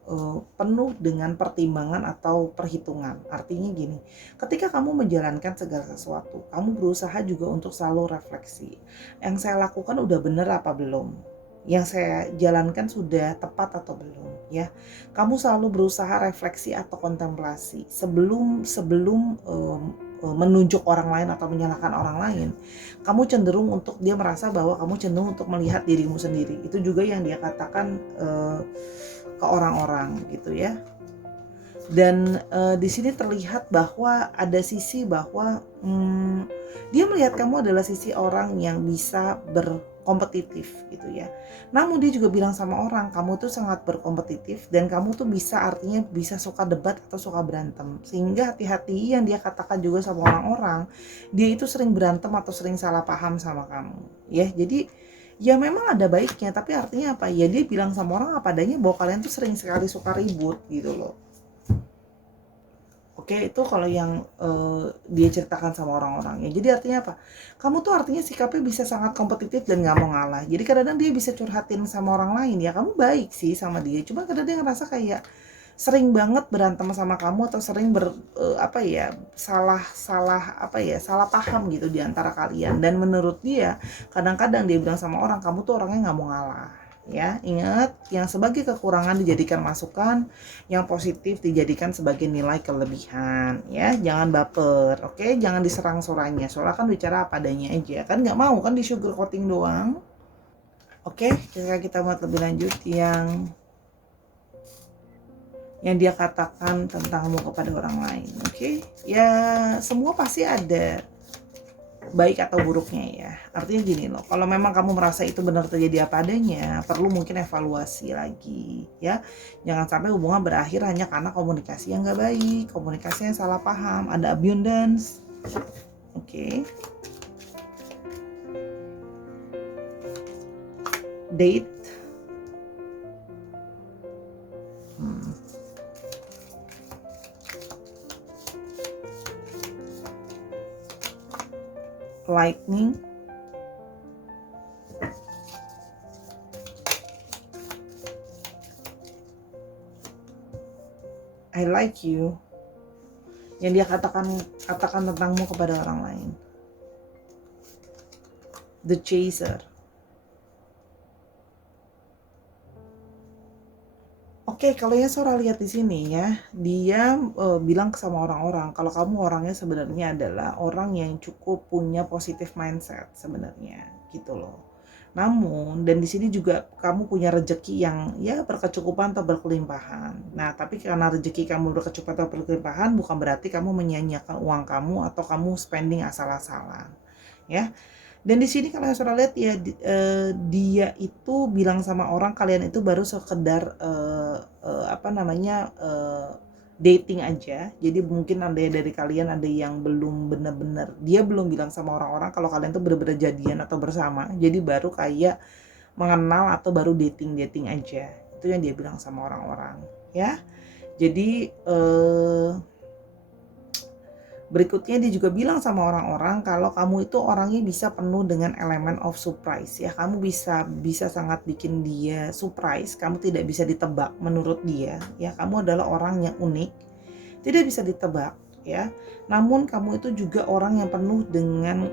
penuh dengan pertimbangan atau perhitungan. Artinya gini, ketika kamu menjalankan segala sesuatu, kamu berusaha juga untuk selalu refleksi. Yang saya lakukan udah bener apa belum? yang saya jalankan sudah tepat atau belum ya. Kamu selalu berusaha refleksi atau kontemplasi sebelum sebelum menunjuk orang lain atau menyalahkan orang lain. Kamu cenderung untuk dia merasa bahwa kamu cenderung untuk melihat dirimu sendiri. Itu juga yang dia katakan ke orang-orang gitu ya. Dan di sini terlihat bahwa ada sisi bahwa dia melihat kamu adalah sisi orang yang bisa berkompetitif gitu ya. Namun dia juga bilang sama orang, kamu tuh sangat berkompetitif dan kamu tuh bisa, artinya bisa suka debat atau suka berantem. Sehingga hati-hati yang dia katakan juga sama orang-orang, dia itu sering berantem atau sering salah paham sama kamu. Ya, jadi ya memang ada baiknya, tapi artinya apa? Ya dia bilang sama orang apa adanya bahwa kalian tuh sering sekali suka ribut gitu loh. Oke, itu kalau yang dia ceritakan sama orang-orang ya. Jadi artinya apa? Kamu tuh artinya sikapnya bisa sangat kompetitif dan nggak mau ngalah. Jadi kadang-kadang dia bisa curhatin sama orang lain ya. Kamu baik sih sama dia. Cuma kadang-kadang dia ngerasa kayak sering banget berantem sama kamu atau sering apa ya, salah apa ya, salah paham gitu di antara kalian. Dan menurut dia, kadang-kadang dia bilang sama orang, kamu tuh orangnya nggak mau ngalah. Ya, ingat, yang sebagai kekurangan dijadikan masukan, yang positif dijadikan sebagai nilai kelebihan. Ya, jangan baper, oke? Jangan diserang soranya. Soalnya kan bicara apa adanya aja, kan nggak mau kan di sugar coating doang. Oke, kita buat lebih lanjut yang dia katakan tentangmu kepada orang lain. Oke, ya semua pasti ada baik atau buruknya ya. Artinya gini loh, kalau memang kamu merasa itu benar terjadi apa adanya, perlu mungkin evaluasi lagi ya. Jangan sampai hubungan berakhir hanya karena komunikasi yang nggak baik, komunikasi yang salah paham, ada abundance. Oke. Date. Lightning. I like you. Yang dia katakan tentangmu kepada orang lain. The Chaser. Oke, kalau yang Sora lihat di sini ya, dia bilang sama orang-orang kalau kamu orangnya sebenarnya adalah orang yang cukup punya positive mindset sebenarnya, gitu loh. Namun, dan di sini juga kamu punya rezeki yang ya berkecukupan atau berkelimpahan. Nah, tapi karena rezeki kamu berkecukupan atau berkelimpahan bukan berarti kamu menyia-nyiakan uang kamu atau kamu spending asal-asalan, ya. Dan di sini kalau Saudara lihat ya, dia itu bilang sama orang kalian itu baru sekedar apa namanya, dating aja. Jadi mungkin ada dari kalian ada yang belum benar-benar, dia belum bilang sama orang-orang kalau kalian tuh benar-benar jadian atau bersama. Jadi baru kayak mengenal atau baru dating aja. Itu yang dia bilang sama orang-orang ya. Jadi berikutnya dia juga bilang sama orang-orang kalau kamu itu orangnya bisa penuh dengan elemen of surprise ya. Kamu bisa sangat bikin dia surprise, kamu tidak bisa ditebak menurut dia ya. Kamu adalah orang yang unik, tidak bisa ditebak ya. Namun kamu itu juga orang yang penuh dengan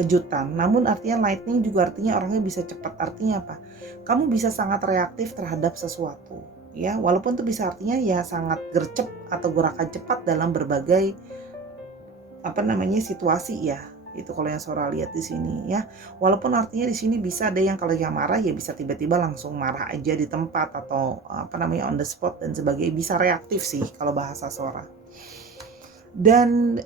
kejutan. Namun artinya lightning juga artinya orangnya bisa cepat. Artinya apa? Kamu bisa sangat reaktif terhadap sesuatu ya. Walaupun itu bisa artinya ya sangat gercep atau gerakan cepat dalam berbagai apa namanya situasi ya. Itu kalau yang Sora lihat di sini ya. Walaupun artinya di sini bisa ada yang kalau yang marah ya bisa tiba-tiba langsung marah aja di tempat atau apa namanya on the spot dan sebagainya, bisa reaktif sih kalau bahasa Sora. Dan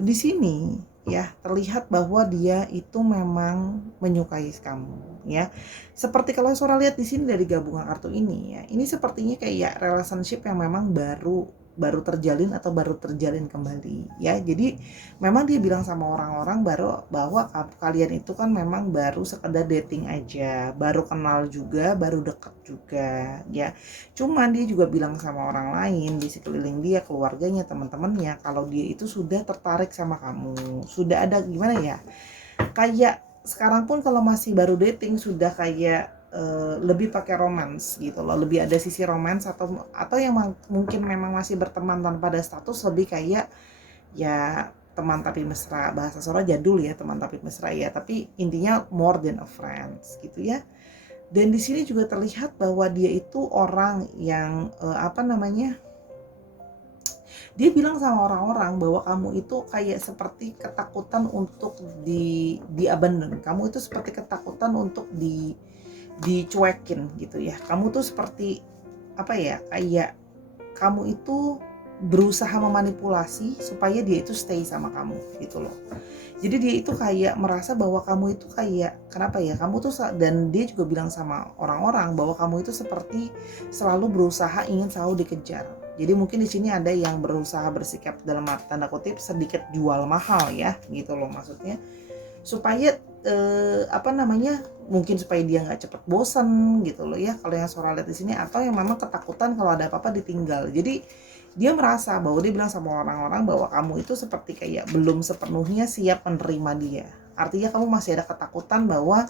di sini ya terlihat bahwa dia itu memang menyukai kamu ya. Seperti kalau Sora lihat di sini dari gabungan kartu ini ya, ini sepertinya kayak relationship yang memang baru terjalin atau baru terjalin kembali ya. Jadi memang dia bilang sama orang-orang bahwa kalian itu kan memang baru sekedar dating aja, baru kenal juga, baru dekat juga ya. Cuman dia juga bilang sama orang lain di sekeliling dia, keluarganya, teman-temannya, kalau dia itu sudah tertarik sama kamu. Sudah ada gimana ya? Kayak sekarang pun kalau masih baru dating sudah kayak lebih pakai romance gitu loh, lebih ada sisi romance atau yang mungkin memang masih berteman tanpa ada status, lebih kayak ya teman tapi mesra, bahasa Sora jadul ya, teman tapi mesra ya, tapi intinya more than a friends gitu ya. Dan di sini juga terlihat bahwa dia itu orang yang dia bilang sama orang-orang bahwa kamu itu kayak seperti ketakutan untuk di abandon. Kamu itu seperti ketakutan untuk dicuekin gitu ya. Kamu tuh seperti kayak kamu itu berusaha memanipulasi supaya dia itu stay sama kamu gitu loh. Jadi dia itu kayak merasa bahwa kamu itu kayak kamu tuh, dan dia juga bilang sama orang-orang bahwa kamu itu seperti selalu berusaha ingin selalu dikejar. Jadi mungkin di sini ada yang berusaha bersikap dalam tanda kutip sedikit jual mahal ya gitu loh, maksudnya supaya mungkin supaya dia nggak cepet bosan gitu loh ya, kalau yang Sora lihat di sini, atau yang memang ketakutan kalau ada apa-apa ditinggal. Jadi dia merasa bahwa dia bilang sama orang-orang bahwa kamu itu seperti kayak belum sepenuhnya siap menerima dia. Artinya kamu masih ada ketakutan bahwa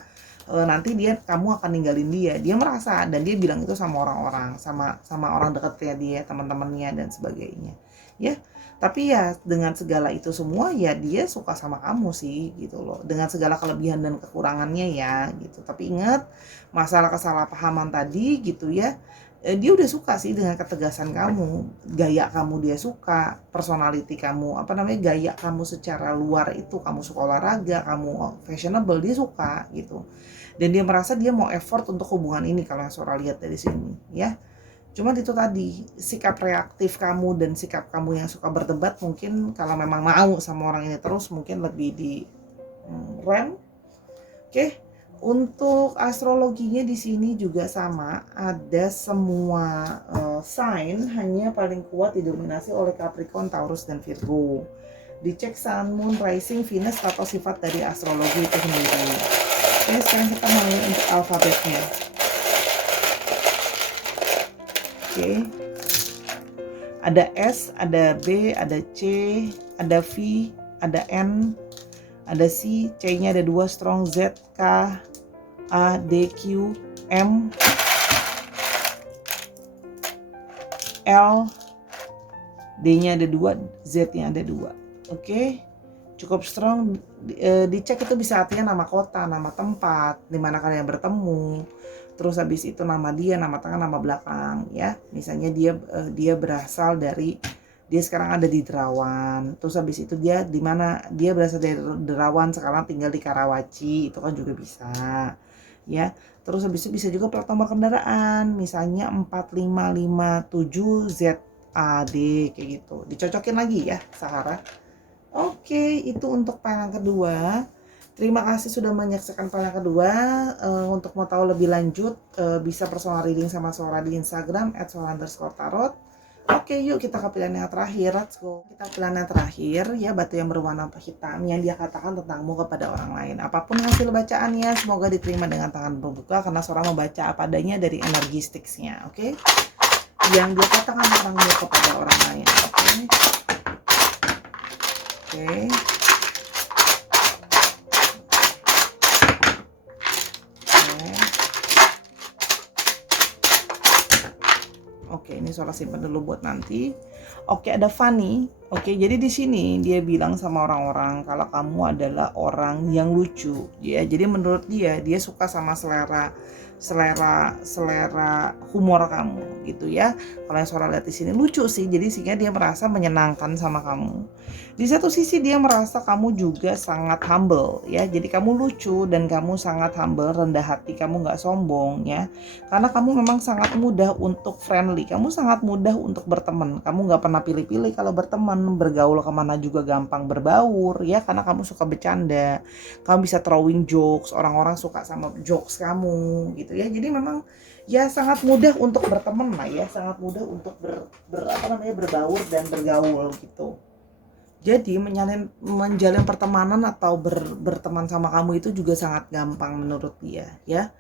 nanti kamu akan ninggalin dia. Dia merasa, dan dia bilang itu sama orang-orang, sama orang dekatnya dia, teman-temannya dan sebagainya. Ya, tapi ya dengan segala itu semua ya dia suka sama kamu sih gitu loh. Dengan segala kelebihan dan kekurangannya ya gitu. Tapi ingat, masalah kesalahpahaman tadi gitu ya. Dia udah suka sih dengan ketegasan kamu, gaya kamu dia suka, personality kamu, gaya kamu secara luar itu, kamu suka olahraga, kamu fashionable, dia suka gitu. Dan dia merasa dia mau effort untuk hubungan ini kalau yang Sora lihat dari sini ya. Cuman itu tadi, sikap reaktif kamu dan sikap kamu yang suka berdebat, mungkin kalau memang mau sama orang ini terus mungkin lebih di rem. Oke. Untuk astrologinya di sini juga sama, ada semua sign, hanya paling kuat didominasi oleh Capricorn, Taurus, dan Virgo. Dicek Sun, Moon, Rising, Venus atau sifat dari astrologi itu sendiri. Oke, sekarang kita mulai untuk alfabetnya. Oke. Ada S, ada B, ada C, ada V, ada N, ada C, C-nya ada 2 strong, Z, K, A, D, Q, M, L, D-nya ada 2, Z-nya ada 2. Oke, cukup strong. Dicek itu bisa artinya nama kota, nama tempat, di mana kalian bertemu. Terus habis itu nama dia, nama tengah, nama belakang ya. Misalnya dia berasal dari, dia sekarang ada di Derawan. Terus habis itu dia di mana, dia berasal dari Derawan sekarang tinggal di Karawaci, itu kan juga bisa. Ya, terus habis itu bisa juga plat nomor kendaraan, misalnya 4557 ZAD kayak gitu. Dicocokin lagi ya, Sahara. Oke, itu untuk panel kedua. Terima kasih sudah menyaksikan panel kedua. Untuk mau tahu lebih lanjut, bisa personal reading sama Sora di Instagram @sora_tarot. Oke, yuk kita ke pilihan yang terakhir. Let's go. Kita pilihan yang terakhir ya, batu yang berwarna hitam yang dia katakan tentangmu kepada orang lain. Apapun hasil bacaannya, semoga diterima dengan tangan terbuka karena Sora membaca apa adanya dari energi sticksnya. Oke. Yang dia katakan tentangmu kepada orang lain. Oke. Oke, ini Sora simpan dulu buat nanti. Oke, ada Fanny. Oke, jadi di sini dia bilang sama orang-orang kalau kamu adalah orang yang lucu, ya. Jadi menurut dia suka sama selera humor kamu, gitu ya. Kalau yang Sora lihat di sini lucu sih, jadi sehingga dia merasa menyenangkan sama kamu. Di satu sisi dia merasa kamu juga sangat humble, ya. Jadi kamu lucu dan kamu sangat humble, rendah hati, kamu nggak sombong, ya. Karena kamu memang sangat mudah untuk friendly, kamu sangat mudah untuk berteman, kamu nggak pernah pilih-pilih kalau berteman, bergaul kemana juga gampang berbaur ya, karena kamu suka bercanda, kamu bisa throwing jokes, orang-orang suka sama jokes kamu gitu ya. Jadi memang ya sangat mudah untuk berteman lah ya, sangat mudah untuk berbaur dan bergaul gitu. Jadi menjalin pertemanan atau berteman sama kamu itu juga sangat gampang menurut dia ya.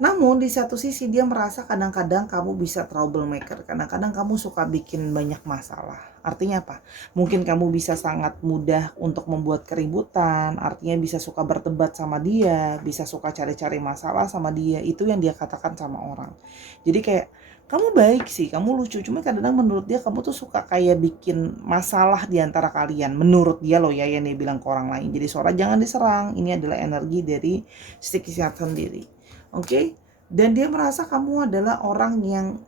Namun di satu sisi dia merasa kadang-kadang kamu bisa troublemaker, kadang-kadang kamu suka bikin banyak masalah. Artinya apa? Mungkin kamu bisa sangat mudah untuk membuat keributan, artinya bisa suka berdebat sama dia, bisa suka cari-cari masalah sama dia, itu yang dia katakan sama orang. Jadi kayak, kamu baik sih, kamu lucu, cuma kadang-kadang menurut dia kamu tuh suka kayak bikin masalah di antara kalian. Menurut dia loh ya, yang dia bilang ke orang lain. Jadi Sora jangan diserang, ini adalah energi dari stick sendiri. Oke, dan dia merasa kamu adalah orang yang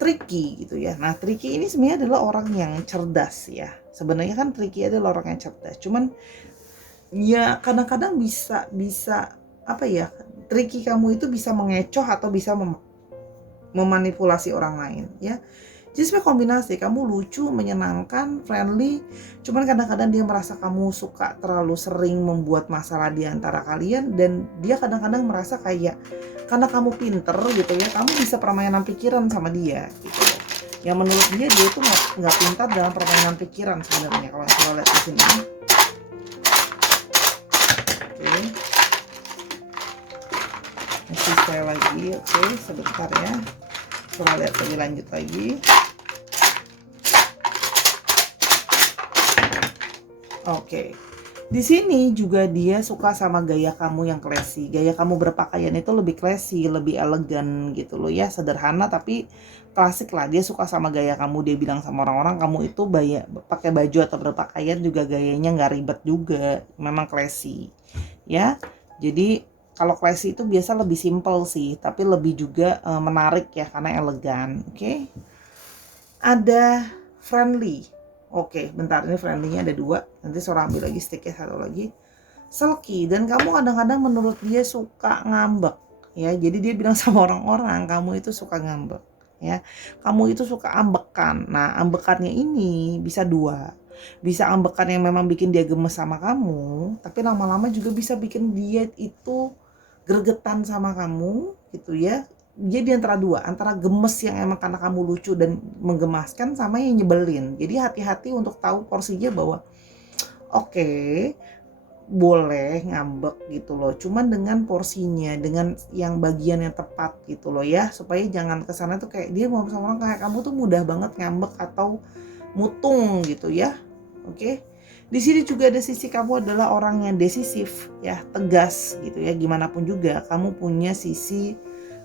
tricky gitu ya. Nah, tricky ini sebenarnya adalah orang yang cerdas ya. Sebenarnya kan tricky adalah orang yang cerdas. Cuman ya kadang-kadang bisa bisa apa ya? Tricky kamu itu bisa mengecoh atau bisa memanipulasi orang lain ya. Jadi sebenarnya kombinasi, kamu lucu, menyenangkan, friendly, cuman kadang-kadang dia merasa kamu suka terlalu sering membuat masalah di antara kalian, dan dia kadang-kadang merasa kayak karena kamu pinter gitu ya, kamu bisa permainan pikiran sama dia gitu. Yang menurut dia tuh nggak pintar dalam permainan pikiran sebenarnya kalau saya lihat di sini. Oke, masih saya lagi, oke, sebentar ya. Coba lihat lebih lanjut lagi. Oke. Di sini juga dia suka sama gaya kamu yang classy. Gaya kamu berpakaian itu lebih classy, lebih elegan gitu loh ya, sederhana tapi klasik lah. Dia suka sama gaya kamu. Dia bilang sama orang-orang kamu itu pakai baju atau berpakaian juga gayanya nggak ribet juga, memang classy. Ya. Jadi kalau classy itu biasa lebih simple sih, tapi lebih juga menarik ya karena elegan. Oke. Ada friendly. Oke, bentar, ini friendly-nya ada 2. Nanti Sora ambil lagi sticknya 1 lagi. Sulky, dan kamu kadang-kadang menurut dia suka ngambek ya. Jadi dia bilang sama orang-orang kamu itu suka ngambek ya. Kamu itu suka ambekan. Nah, ambekannya ini bisa 2. Bisa ambekan yang memang bikin dia gemes sama kamu, tapi lama-lama juga bisa bikin dia itu gregetan sama kamu gitu ya. Jadi antara 2, antara gemes yang emang karena kamu lucu dan menggemaskan, sama yang nyebelin. Jadi hati-hati untuk tahu porsinya bahwa oke, boleh ngambek gitu loh, cuman dengan porsinya, dengan yang bagian yang tepat gitu loh ya, supaya jangan kesana tuh kayak dia ngomong sama orang kayak kamu tuh mudah banget ngambek atau mutung gitu ya. Oke. Di sini juga ada sisi kamu adalah orang yang decisif ya, tegas gitu ya. Gimana pun juga kamu punya sisi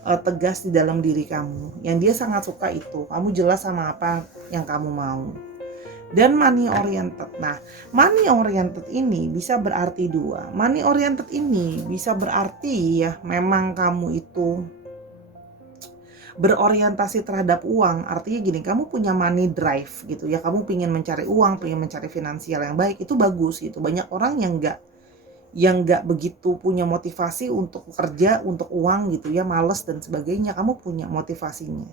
tegas di dalam diri kamu. Yang dia sangat suka itu. Kamu jelas sama apa yang kamu mau. Dan money oriented. Nah, money oriented ini bisa berarti 2. Money oriented ini bisa berarti ya memang kamu itu berorientasi terhadap uang. Artinya gini, kamu punya money drive gitu ya, kamu pengen mencari uang, pengen mencari finansial yang baik, itu bagus gitu. Banyak orang yang nggak begitu punya motivasi untuk kerja untuk uang gitu ya, males dan sebagainya. Kamu punya motivasinya.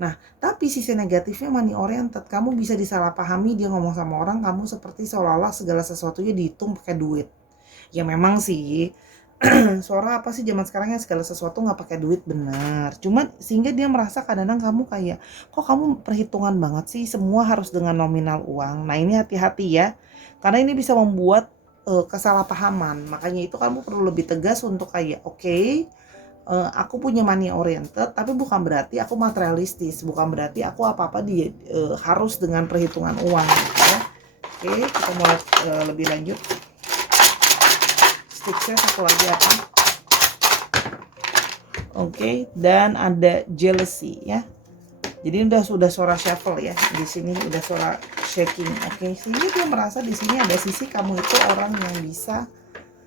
Nah, tapi sisi negatifnya money oriented, kamu bisa disalahpahami, dia ngomong sama orang kamu seperti seolah-olah segala sesuatunya dihitung pakai duit. Ya memang sih, Sora apa sih zaman sekarang yang segala sesuatu nggak pakai duit, benar. Cuman sehingga dia merasa kadang-kadang kamu kayak, kok kamu perhitungan banget sih, semua harus dengan nominal uang. Nah, ini hati-hati ya, karena ini bisa membuat kesalahpahaman. Makanya itu kamu perlu lebih tegas untuk kayak, oke, aku punya money oriented, tapi bukan berarti aku materialistis, bukan berarti aku apa-apa harus dengan perhitungan uang gitu ya. Oke, kita mulai lebih lanjut. Sticknya 1 lagi apa? Oke, dan ada jealousy ya. Jadi sudah suara shuffle ya. Di sini udah suara shaking. Oke, sehingga dia merasa di sini ada sisi kamu itu orang yang bisa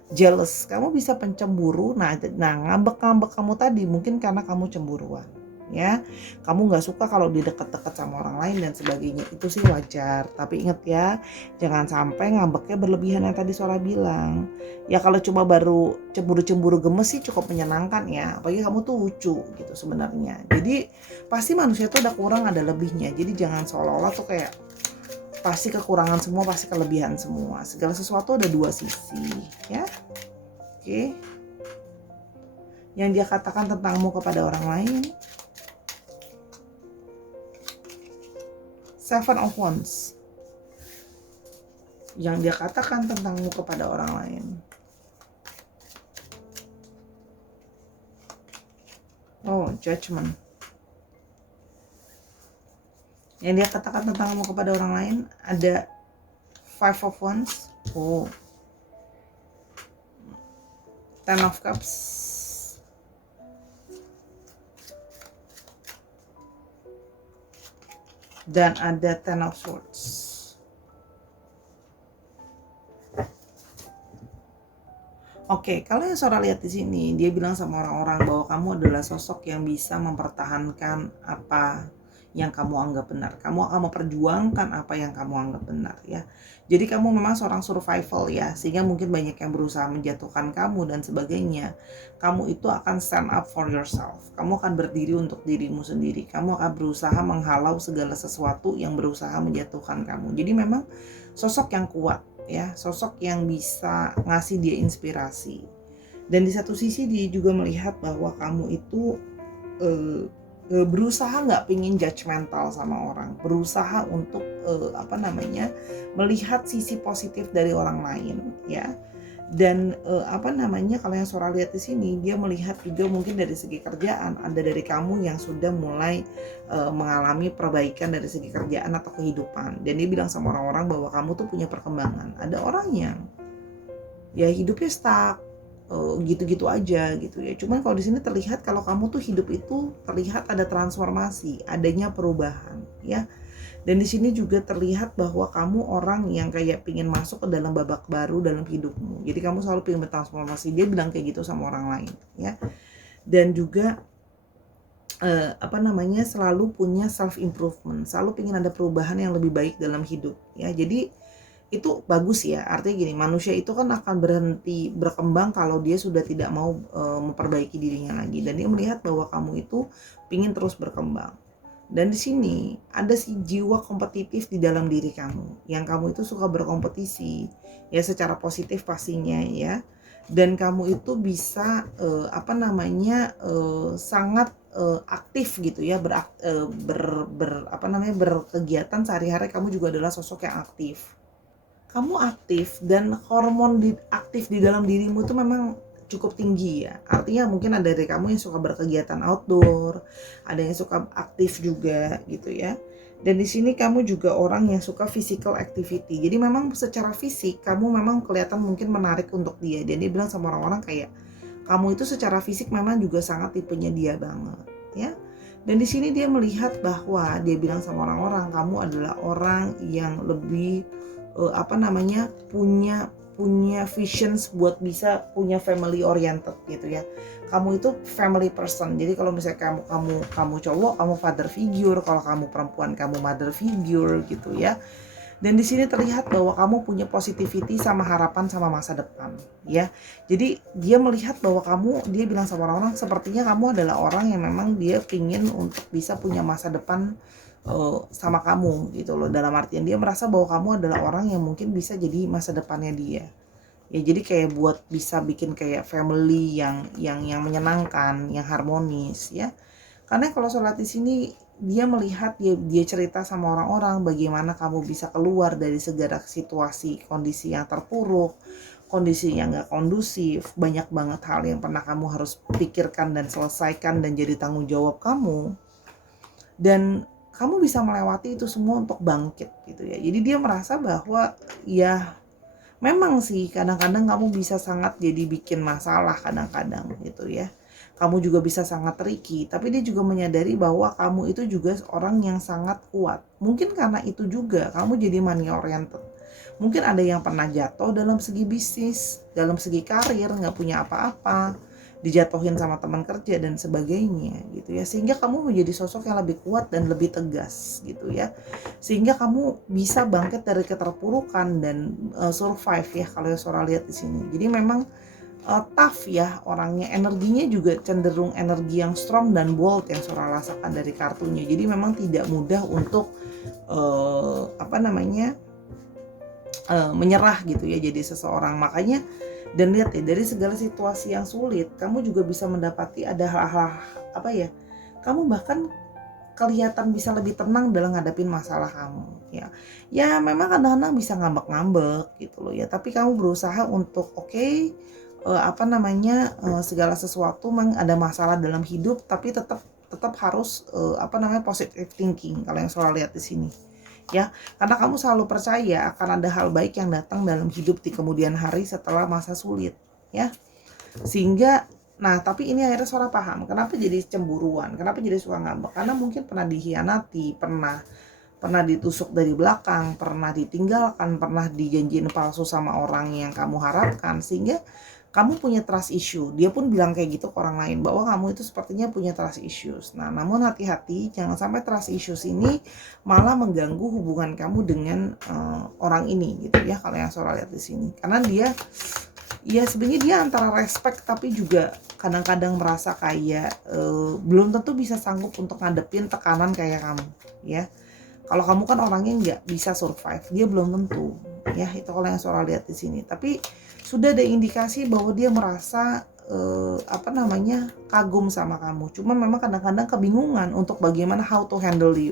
jealous. Kamu bisa pencemburu. Nah, ngambek-ngambek kamu tadi mungkin karena kamu cemburuan. Ya, kamu nggak suka kalau dideket-deket sama orang lain dan sebagainya, itu sih wajar. Tapi inget ya, jangan sampai ngambeknya berlebihan yang tadi Sora bilang. Ya kalau cuma baru cemburu-cemburu gemes sih cukup menyenangkan ya, apalagi kamu tuh lucu gitu sebenarnya. Jadi pasti manusia tuh ada kurang ada lebihnya. Jadi jangan seolah-olah tuh kayak pasti kekurangan semua, pasti kelebihan semua. Segala sesuatu ada 2 sisi ya. Oke. Yang dia katakan tentangmu kepada orang lain. 7 of Wands. Yang dia katakan tentangmu kepada orang lain. Oh, Judgment. Yang dia katakan tentangmu kepada orang lain ada 5 of Wands. Oh. 10 of Cups. Dan ada 10 of Swords. Oke, kalau yang Sora lihat di sini, dia bilang sama orang-orang bahwa kamu adalah sosok yang bisa mempertahankan apa yang kamu anggap benar. Kamu akan memperjuangkan apa yang kamu anggap benar, ya. Jadi kamu memang seorang survival, ya, sehingga mungkin banyak yang berusaha menjatuhkan kamu dan sebagainya. Kamu itu akan stand up for yourself. Kamu akan berdiri untuk dirimu sendiri. Kamu akan berusaha menghalau segala sesuatu yang berusaha menjatuhkan kamu. Jadi memang sosok yang kuat, ya, sosok yang bisa ngasih dia inspirasi. Dan di satu sisi dia juga melihat bahwa kamu itu berusaha nggak pingin judgmental sama orang, berusaha untuk melihat sisi positif dari orang lain, ya. Dan kalau yang Sora lihat di sini, dia melihat juga mungkin dari segi kerjaan ada dari kamu yang sudah mulai mengalami perbaikan dari segi kerjaan atau kehidupan. Dan dia bilang sama orang-orang bahwa kamu tuh punya perkembangan. Ada orang yang ya hidupnya stuck, gitu-gitu aja gitu ya. Cuman kalau di sini terlihat kalau kamu tuh hidup itu terlihat ada transformasi, adanya perubahan, ya. Dan di sini juga terlihat bahwa kamu orang yang kayak pingin masuk ke dalam babak baru dalam hidupmu. Jadi kamu selalu pingin bertransformasi. Dia bilang kayak gitu sama orang lain, ya. Dan juga selalu punya self improvement, selalu pingin ada perubahan yang lebih baik dalam hidup, ya. Jadi itu bagus, ya. Artinya gini, manusia itu kan akan berhenti berkembang kalau dia sudah tidak mau memperbaiki dirinya lagi. Dan dia melihat bahwa kamu itu pingin terus berkembang. Dan di sini ada si jiwa kompetitif di dalam diri kamu, yang kamu itu suka berkompetisi, ya, secara positif pastinya, ya. Dan kamu itu bisa sangat aktif gitu ya, berkegiatan sehari-hari. Kamu juga adalah sosok yang aktif. Kamu aktif dan hormon aktif di dalam dirimu itu memang cukup tinggi, ya. Artinya mungkin ada dari kamu yang suka berkegiatan outdoor, ada yang suka aktif juga gitu, ya. Dan di sini kamu juga orang yang suka physical activity. Jadi memang secara fisik kamu memang kelihatan mungkin menarik untuk dia. Dan dia bilang sama orang-orang kayak kamu itu secara fisik memang juga sangat tipenya dia banget, ya. Dan di sini dia melihat bahwa dia bilang sama orang-orang kamu adalah orang yang lebih punya visions buat bisa punya family oriented gitu, ya. Kamu itu family person. Jadi kalau misalnya kamu cowok, kamu father figure, kalau kamu perempuan kamu mother figure gitu, ya. Dan di sini terlihat bahwa kamu punya positivity sama harapan sama masa depan, ya. Jadi dia melihat bahwa dia bilang sama orang-orang sepertinya kamu adalah orang yang memang dia pingin untuk bisa punya masa depan sama kamu gitu loh. Dalam artian dia merasa bahwa kamu adalah orang yang mungkin bisa jadi masa depannya dia, ya. Jadi kayak buat bisa bikin kayak family yang menyenangkan, yang harmonis, ya. Karena kalau sholat di sini dia melihat, dia cerita sama orang-orang bagaimana kamu bisa keluar dari segala situasi kondisi yang terpuruk, kondisi yang gak kondusif, banyak banget hal yang pernah kamu harus pikirkan dan selesaikan dan jadi tanggung jawab kamu. Dan kamu bisa melewati itu semua untuk bangkit gitu, ya. Jadi dia merasa bahwa ya memang sih kadang-kadang kamu bisa sangat jadi bikin masalah kadang-kadang gitu, ya. Kamu juga bisa sangat tricky, tapi dia juga menyadari bahwa kamu itu juga orang yang sangat kuat. Mungkin karena itu juga kamu jadi money oriented. Mungkin ada yang pernah jatuh dalam segi bisnis, dalam segi karir, nggak punya apa-apa, dijatuhin sama teman kerja dan sebagainya gitu, ya. Sehingga kamu menjadi sosok yang lebih kuat dan lebih tegas gitu, ya. Sehingga kamu bisa bangkit dari keterpurukan dan survive, ya, kalau Sora lihat di sini. Jadi memang tough, ya, orangnya. Energinya juga cenderung energi yang strong dan bold yang Sora rasakan dari kartunya. Jadi memang tidak mudah untuk menyerah gitu, ya, jadi seseorang. Makanya dan lihat ya, dari segala situasi yang sulit kamu juga bisa mendapati ada hal-hal kamu bahkan kelihatan bisa lebih tenang dalam ngadapin masalah kamu, ya. Ya memang kadang-kadang bisa ngambek-ngambek gitu loh, ya, tapi kamu berusaha untuk segala sesuatu memang ada masalah dalam hidup, tapi tetap harus positive thinking kalau yang selalu lihat di sini, ya. Karena kamu selalu percaya akan ada hal baik yang datang dalam hidup di kemudian hari setelah masa sulit, ya. Sehingga tapi ini akhirnya Sora paham kenapa jadi cemburuan, kenapa jadi suka ngambek. Karena mungkin pernah dikhianati, pernah ditusuk dari belakang, pernah ditinggalkan, pernah dijanjiin palsu sama orang yang kamu harapkan, sehingga kamu punya trust issue. Dia pun bilang kayak gitu ke orang lain bahwa kamu itu sepertinya punya trust issues. Nah, namun hati-hati jangan sampai trust issues ini malah mengganggu hubungan kamu dengan orang ini gitu ya, kalau yang Sora lihat di sini. Karena dia ya sebenarnya dia antara respect tapi juga kadang-kadang merasa kayak belum tentu bisa sanggup untuk ngadepin tekanan kayak kamu ya. Kalau kamu kan orangnya nggak bisa survive, dia belum tentu ya. Itu kalau yang Sora lihat di sini. Tapi sudah ada indikasi bahwa dia merasa kagum sama kamu. Cuma memang kadang-kadang kebingungan untuk bagaimana how to handle you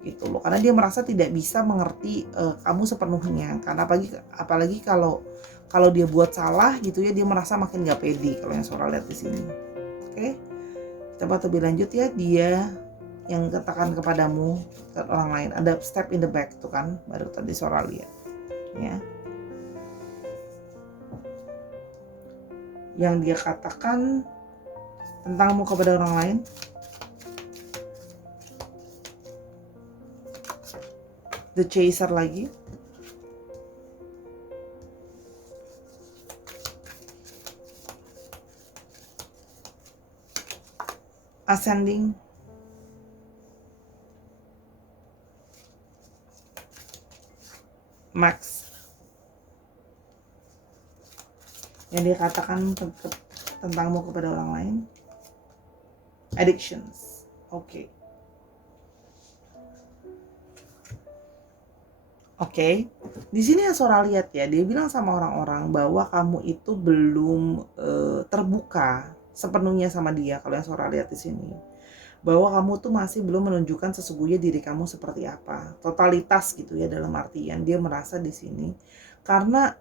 gitu loh. Karena dia merasa tidak bisa mengerti kamu sepenuhnya. Karena apalagi kalau dia buat salah gitu ya, dia merasa makin nggak pede kalau yang Sora lihat di sini. Oke, coba lebih lanjut ya. Dia yang katakan kepadamu ke orang lain, ada step in the back tuh kan, baru tadi Sora lihat ya. Yang dia katakan tentangmu kepada orang lain, the chaser lagi, ascending, max. Yang dia katakan tentangmu kepada orang lain, addictions. Oke. Di sini yang Sora lihat ya, dia bilang sama orang-orang bahwa kamu itu belum terbuka sepenuhnya sama dia. Kalau yang Sora lihat di sini, bahwa kamu tuh masih belum menunjukkan sesungguhnya diri kamu seperti apa, totalitas gitu ya, dalam artian dia merasa di sini karena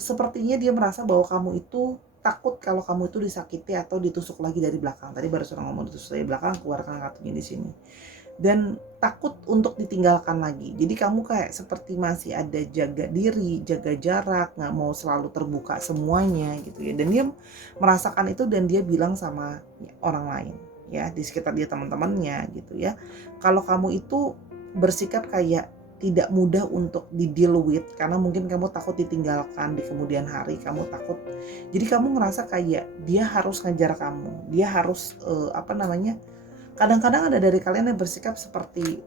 sepertinya dia merasa bahwa kamu itu takut kalau kamu itu disakiti atau ditusuk lagi dari belakang. Tadi baru Sora ngomong ditusuk dari belakang, keluarkan kartunya di sini. Dan takut untuk ditinggalkan lagi. Jadi kamu kayak seperti masih ada jaga diri, jaga jarak, nggak mau selalu terbuka semuanya gitu ya. Dan dia merasakan itu dan dia bilang sama orang lain ya, di sekitar dia, teman-temannya gitu ya. Kalau kamu itu bersikap kayak tidak mudah untuk di deal with karena mungkin kamu takut ditinggalkan di kemudian hari, kamu takut. Jadi kamu ngerasa kayak dia harus ngejar kamu, dia harus kadang-kadang ada dari kalian yang bersikap seperti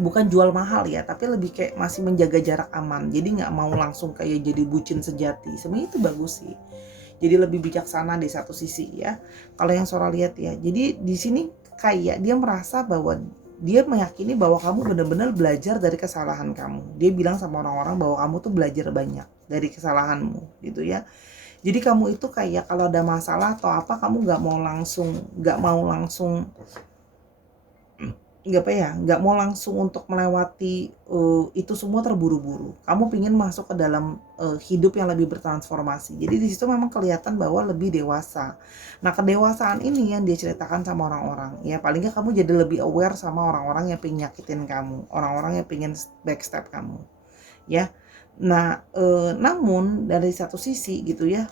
bukan jual mahal ya, tapi lebih kayak masih menjaga jarak aman. Jadi nggak mau langsung kayak jadi bucin sejati. Sebenarnya itu bagus sih. Jadi lebih bijaksana di satu sisi ya. Kalau yang Sora lihat ya. Jadi di sini kayak dia merasa bahwa dia meyakini bahwa kamu benar-benar belajar dari kesalahan kamu. Dia bilang sama orang-orang bahwa kamu tuh belajar banyak dari kesalahanmu gitu ya. Jadi kamu itu kayak kalau ada masalah atau apa, kamu nggak mau langsung untuk melewati itu semua terburu-buru. Kamu pingin masuk ke dalam hidup yang lebih bertransformasi. Jadi di situ memang kelihatan bahwa lebih dewasa. Nah, kedewasaan ini yang dia ceritakan sama orang-orang. Ya paling nggak kamu jadi lebih aware sama orang-orang yang pengen nyakitin kamu, orang-orang yang pengen backstab kamu. Ya. Nah, namun dari satu sisi gitu ya,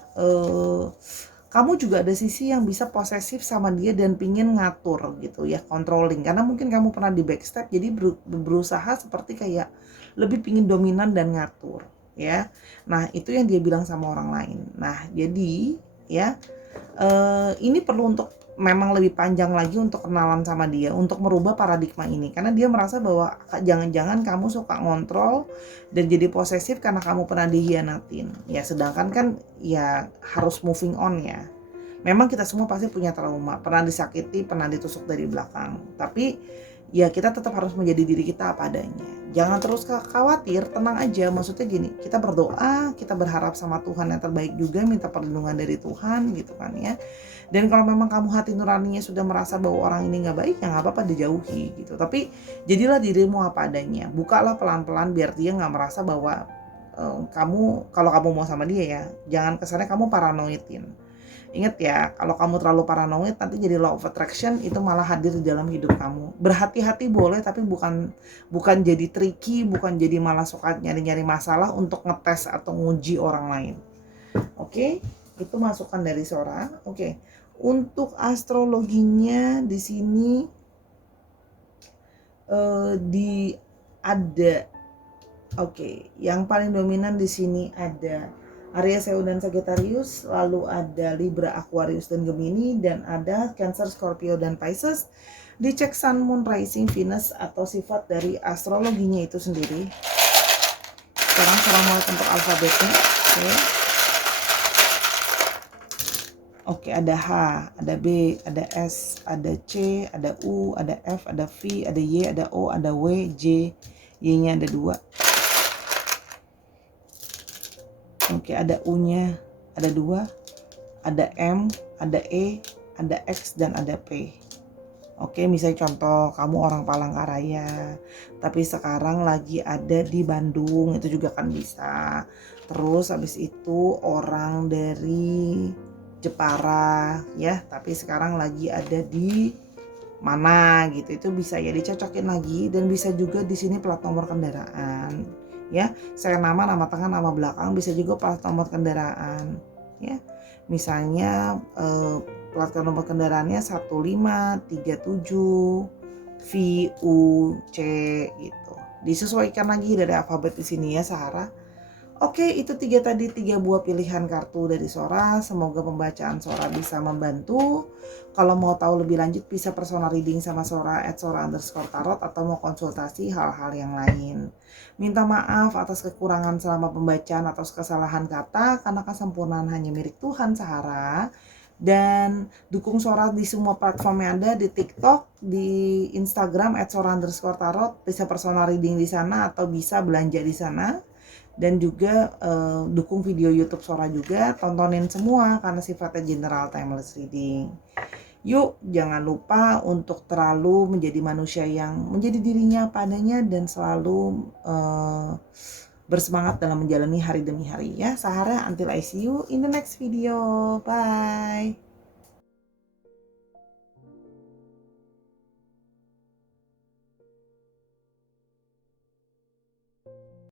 kamu juga ada sisi yang bisa posesif sama dia dan pingin ngatur gitu ya, controlling. Karena mungkin kamu pernah di backstab, jadi berusaha seperti kayak lebih pingin dominan dan ngatur ya. Nah, itu yang dia bilang sama orang lain. Nah, jadi ya ini perlu untuk memang lebih panjang lagi untuk kenalan sama dia, untuk merubah paradigma ini. Karena dia merasa bahwa jangan-jangan kamu suka ngontrol dan jadi posesif karena kamu pernah dihianatin. Ya sedangkan kan ya harus moving on ya. Memang kita semua pasti punya trauma, pernah disakiti, pernah ditusuk dari belakang. Tapi ya kita tetap harus menjadi diri kita apa adanya. Jangan terus khawatir, tenang aja. Maksudnya gini, kita berdoa, kita berharap sama Tuhan yang terbaik juga, minta perlindungan dari Tuhan gitu kan ya. Dan kalau memang kamu hati nuraninya sudah merasa bahwa orang ini nggak baik, ya nggak apa-apa, dijauhi gitu. Tapi jadilah dirimu apa adanya. Bukalah pelan-pelan biar dia nggak merasa bahwa kalau kamu mau sama dia ya, jangan kesannya kamu paranoidin. Ingat ya, kalau kamu terlalu paranoid nanti jadi law of attraction itu malah hadir di dalam hidup kamu. Berhati-hati boleh, tapi bukan jadi tricky, bukan jadi malah suka nyari-nyari masalah untuk ngetes atau nguji orang lain. Oke, itu masukan dari Sora. Oke, untuk astrologinya di sini ada yang paling dominan di sini ada Aries, Leo, dan Sagittarius, lalu ada Libra, Aquarius, dan Gemini, dan ada Cancer, Scorpio, dan Pisces. Dicek Sun, Moon, Rising, Venus atau sifat dari astrologinya itu sendiri. Sekarang cara mulai untuk alfabetnya. Oke, ada H, ada B, ada S, ada C, ada U, ada F, ada V, ada Y, ada O, ada W, J. Y-nya ada 2. Oke, ada U-nya ada 2, ada M, ada E, ada X, dan ada P. Oke, misalnya contoh kamu orang Palangkaraya, tapi sekarang lagi ada di Bandung, itu juga kan bisa. Terus habis itu orang dari Jepara ya, tapi sekarang lagi ada di mana gitu, itu bisa ya dicocokin lagi. Dan bisa juga di sini plat nomor kendaraan ya, saya nama tengah, nama belakang, bisa juga plat nomor kendaraan ya. Misalnya plat nomor kendaraannya 1537 VUC gitu. Disesuaikan lagi dari alfabet di sini ya, Sarah. Oke, itu 3 buah pilihan kartu dari Sora. Semoga pembacaan Sora bisa membantu. Kalau mau tahu lebih lanjut bisa personal reading sama Sora @sora_tarot atau mau konsultasi hal-hal yang lain. Minta maaf atas kekurangan selama pembacaan atau kesalahan kata, karena kesempurnaan hanya milik Tuhan, Sahara. Dan dukung Sora di semua platform yang ada, di TikTok, di Instagram @sora_tarot, bisa personal reading di sana atau bisa belanja di sana. Dan juga dukung video YouTube Sora juga, tontonin semua karena sifatnya general timeless reading. Yuk, jangan lupa untuk terlalu menjadi manusia yang menjadi dirinya padanya dan selalu bersemangat dalam menjalani hari demi hari ya. Sahara, until I see you in the next video. Bye.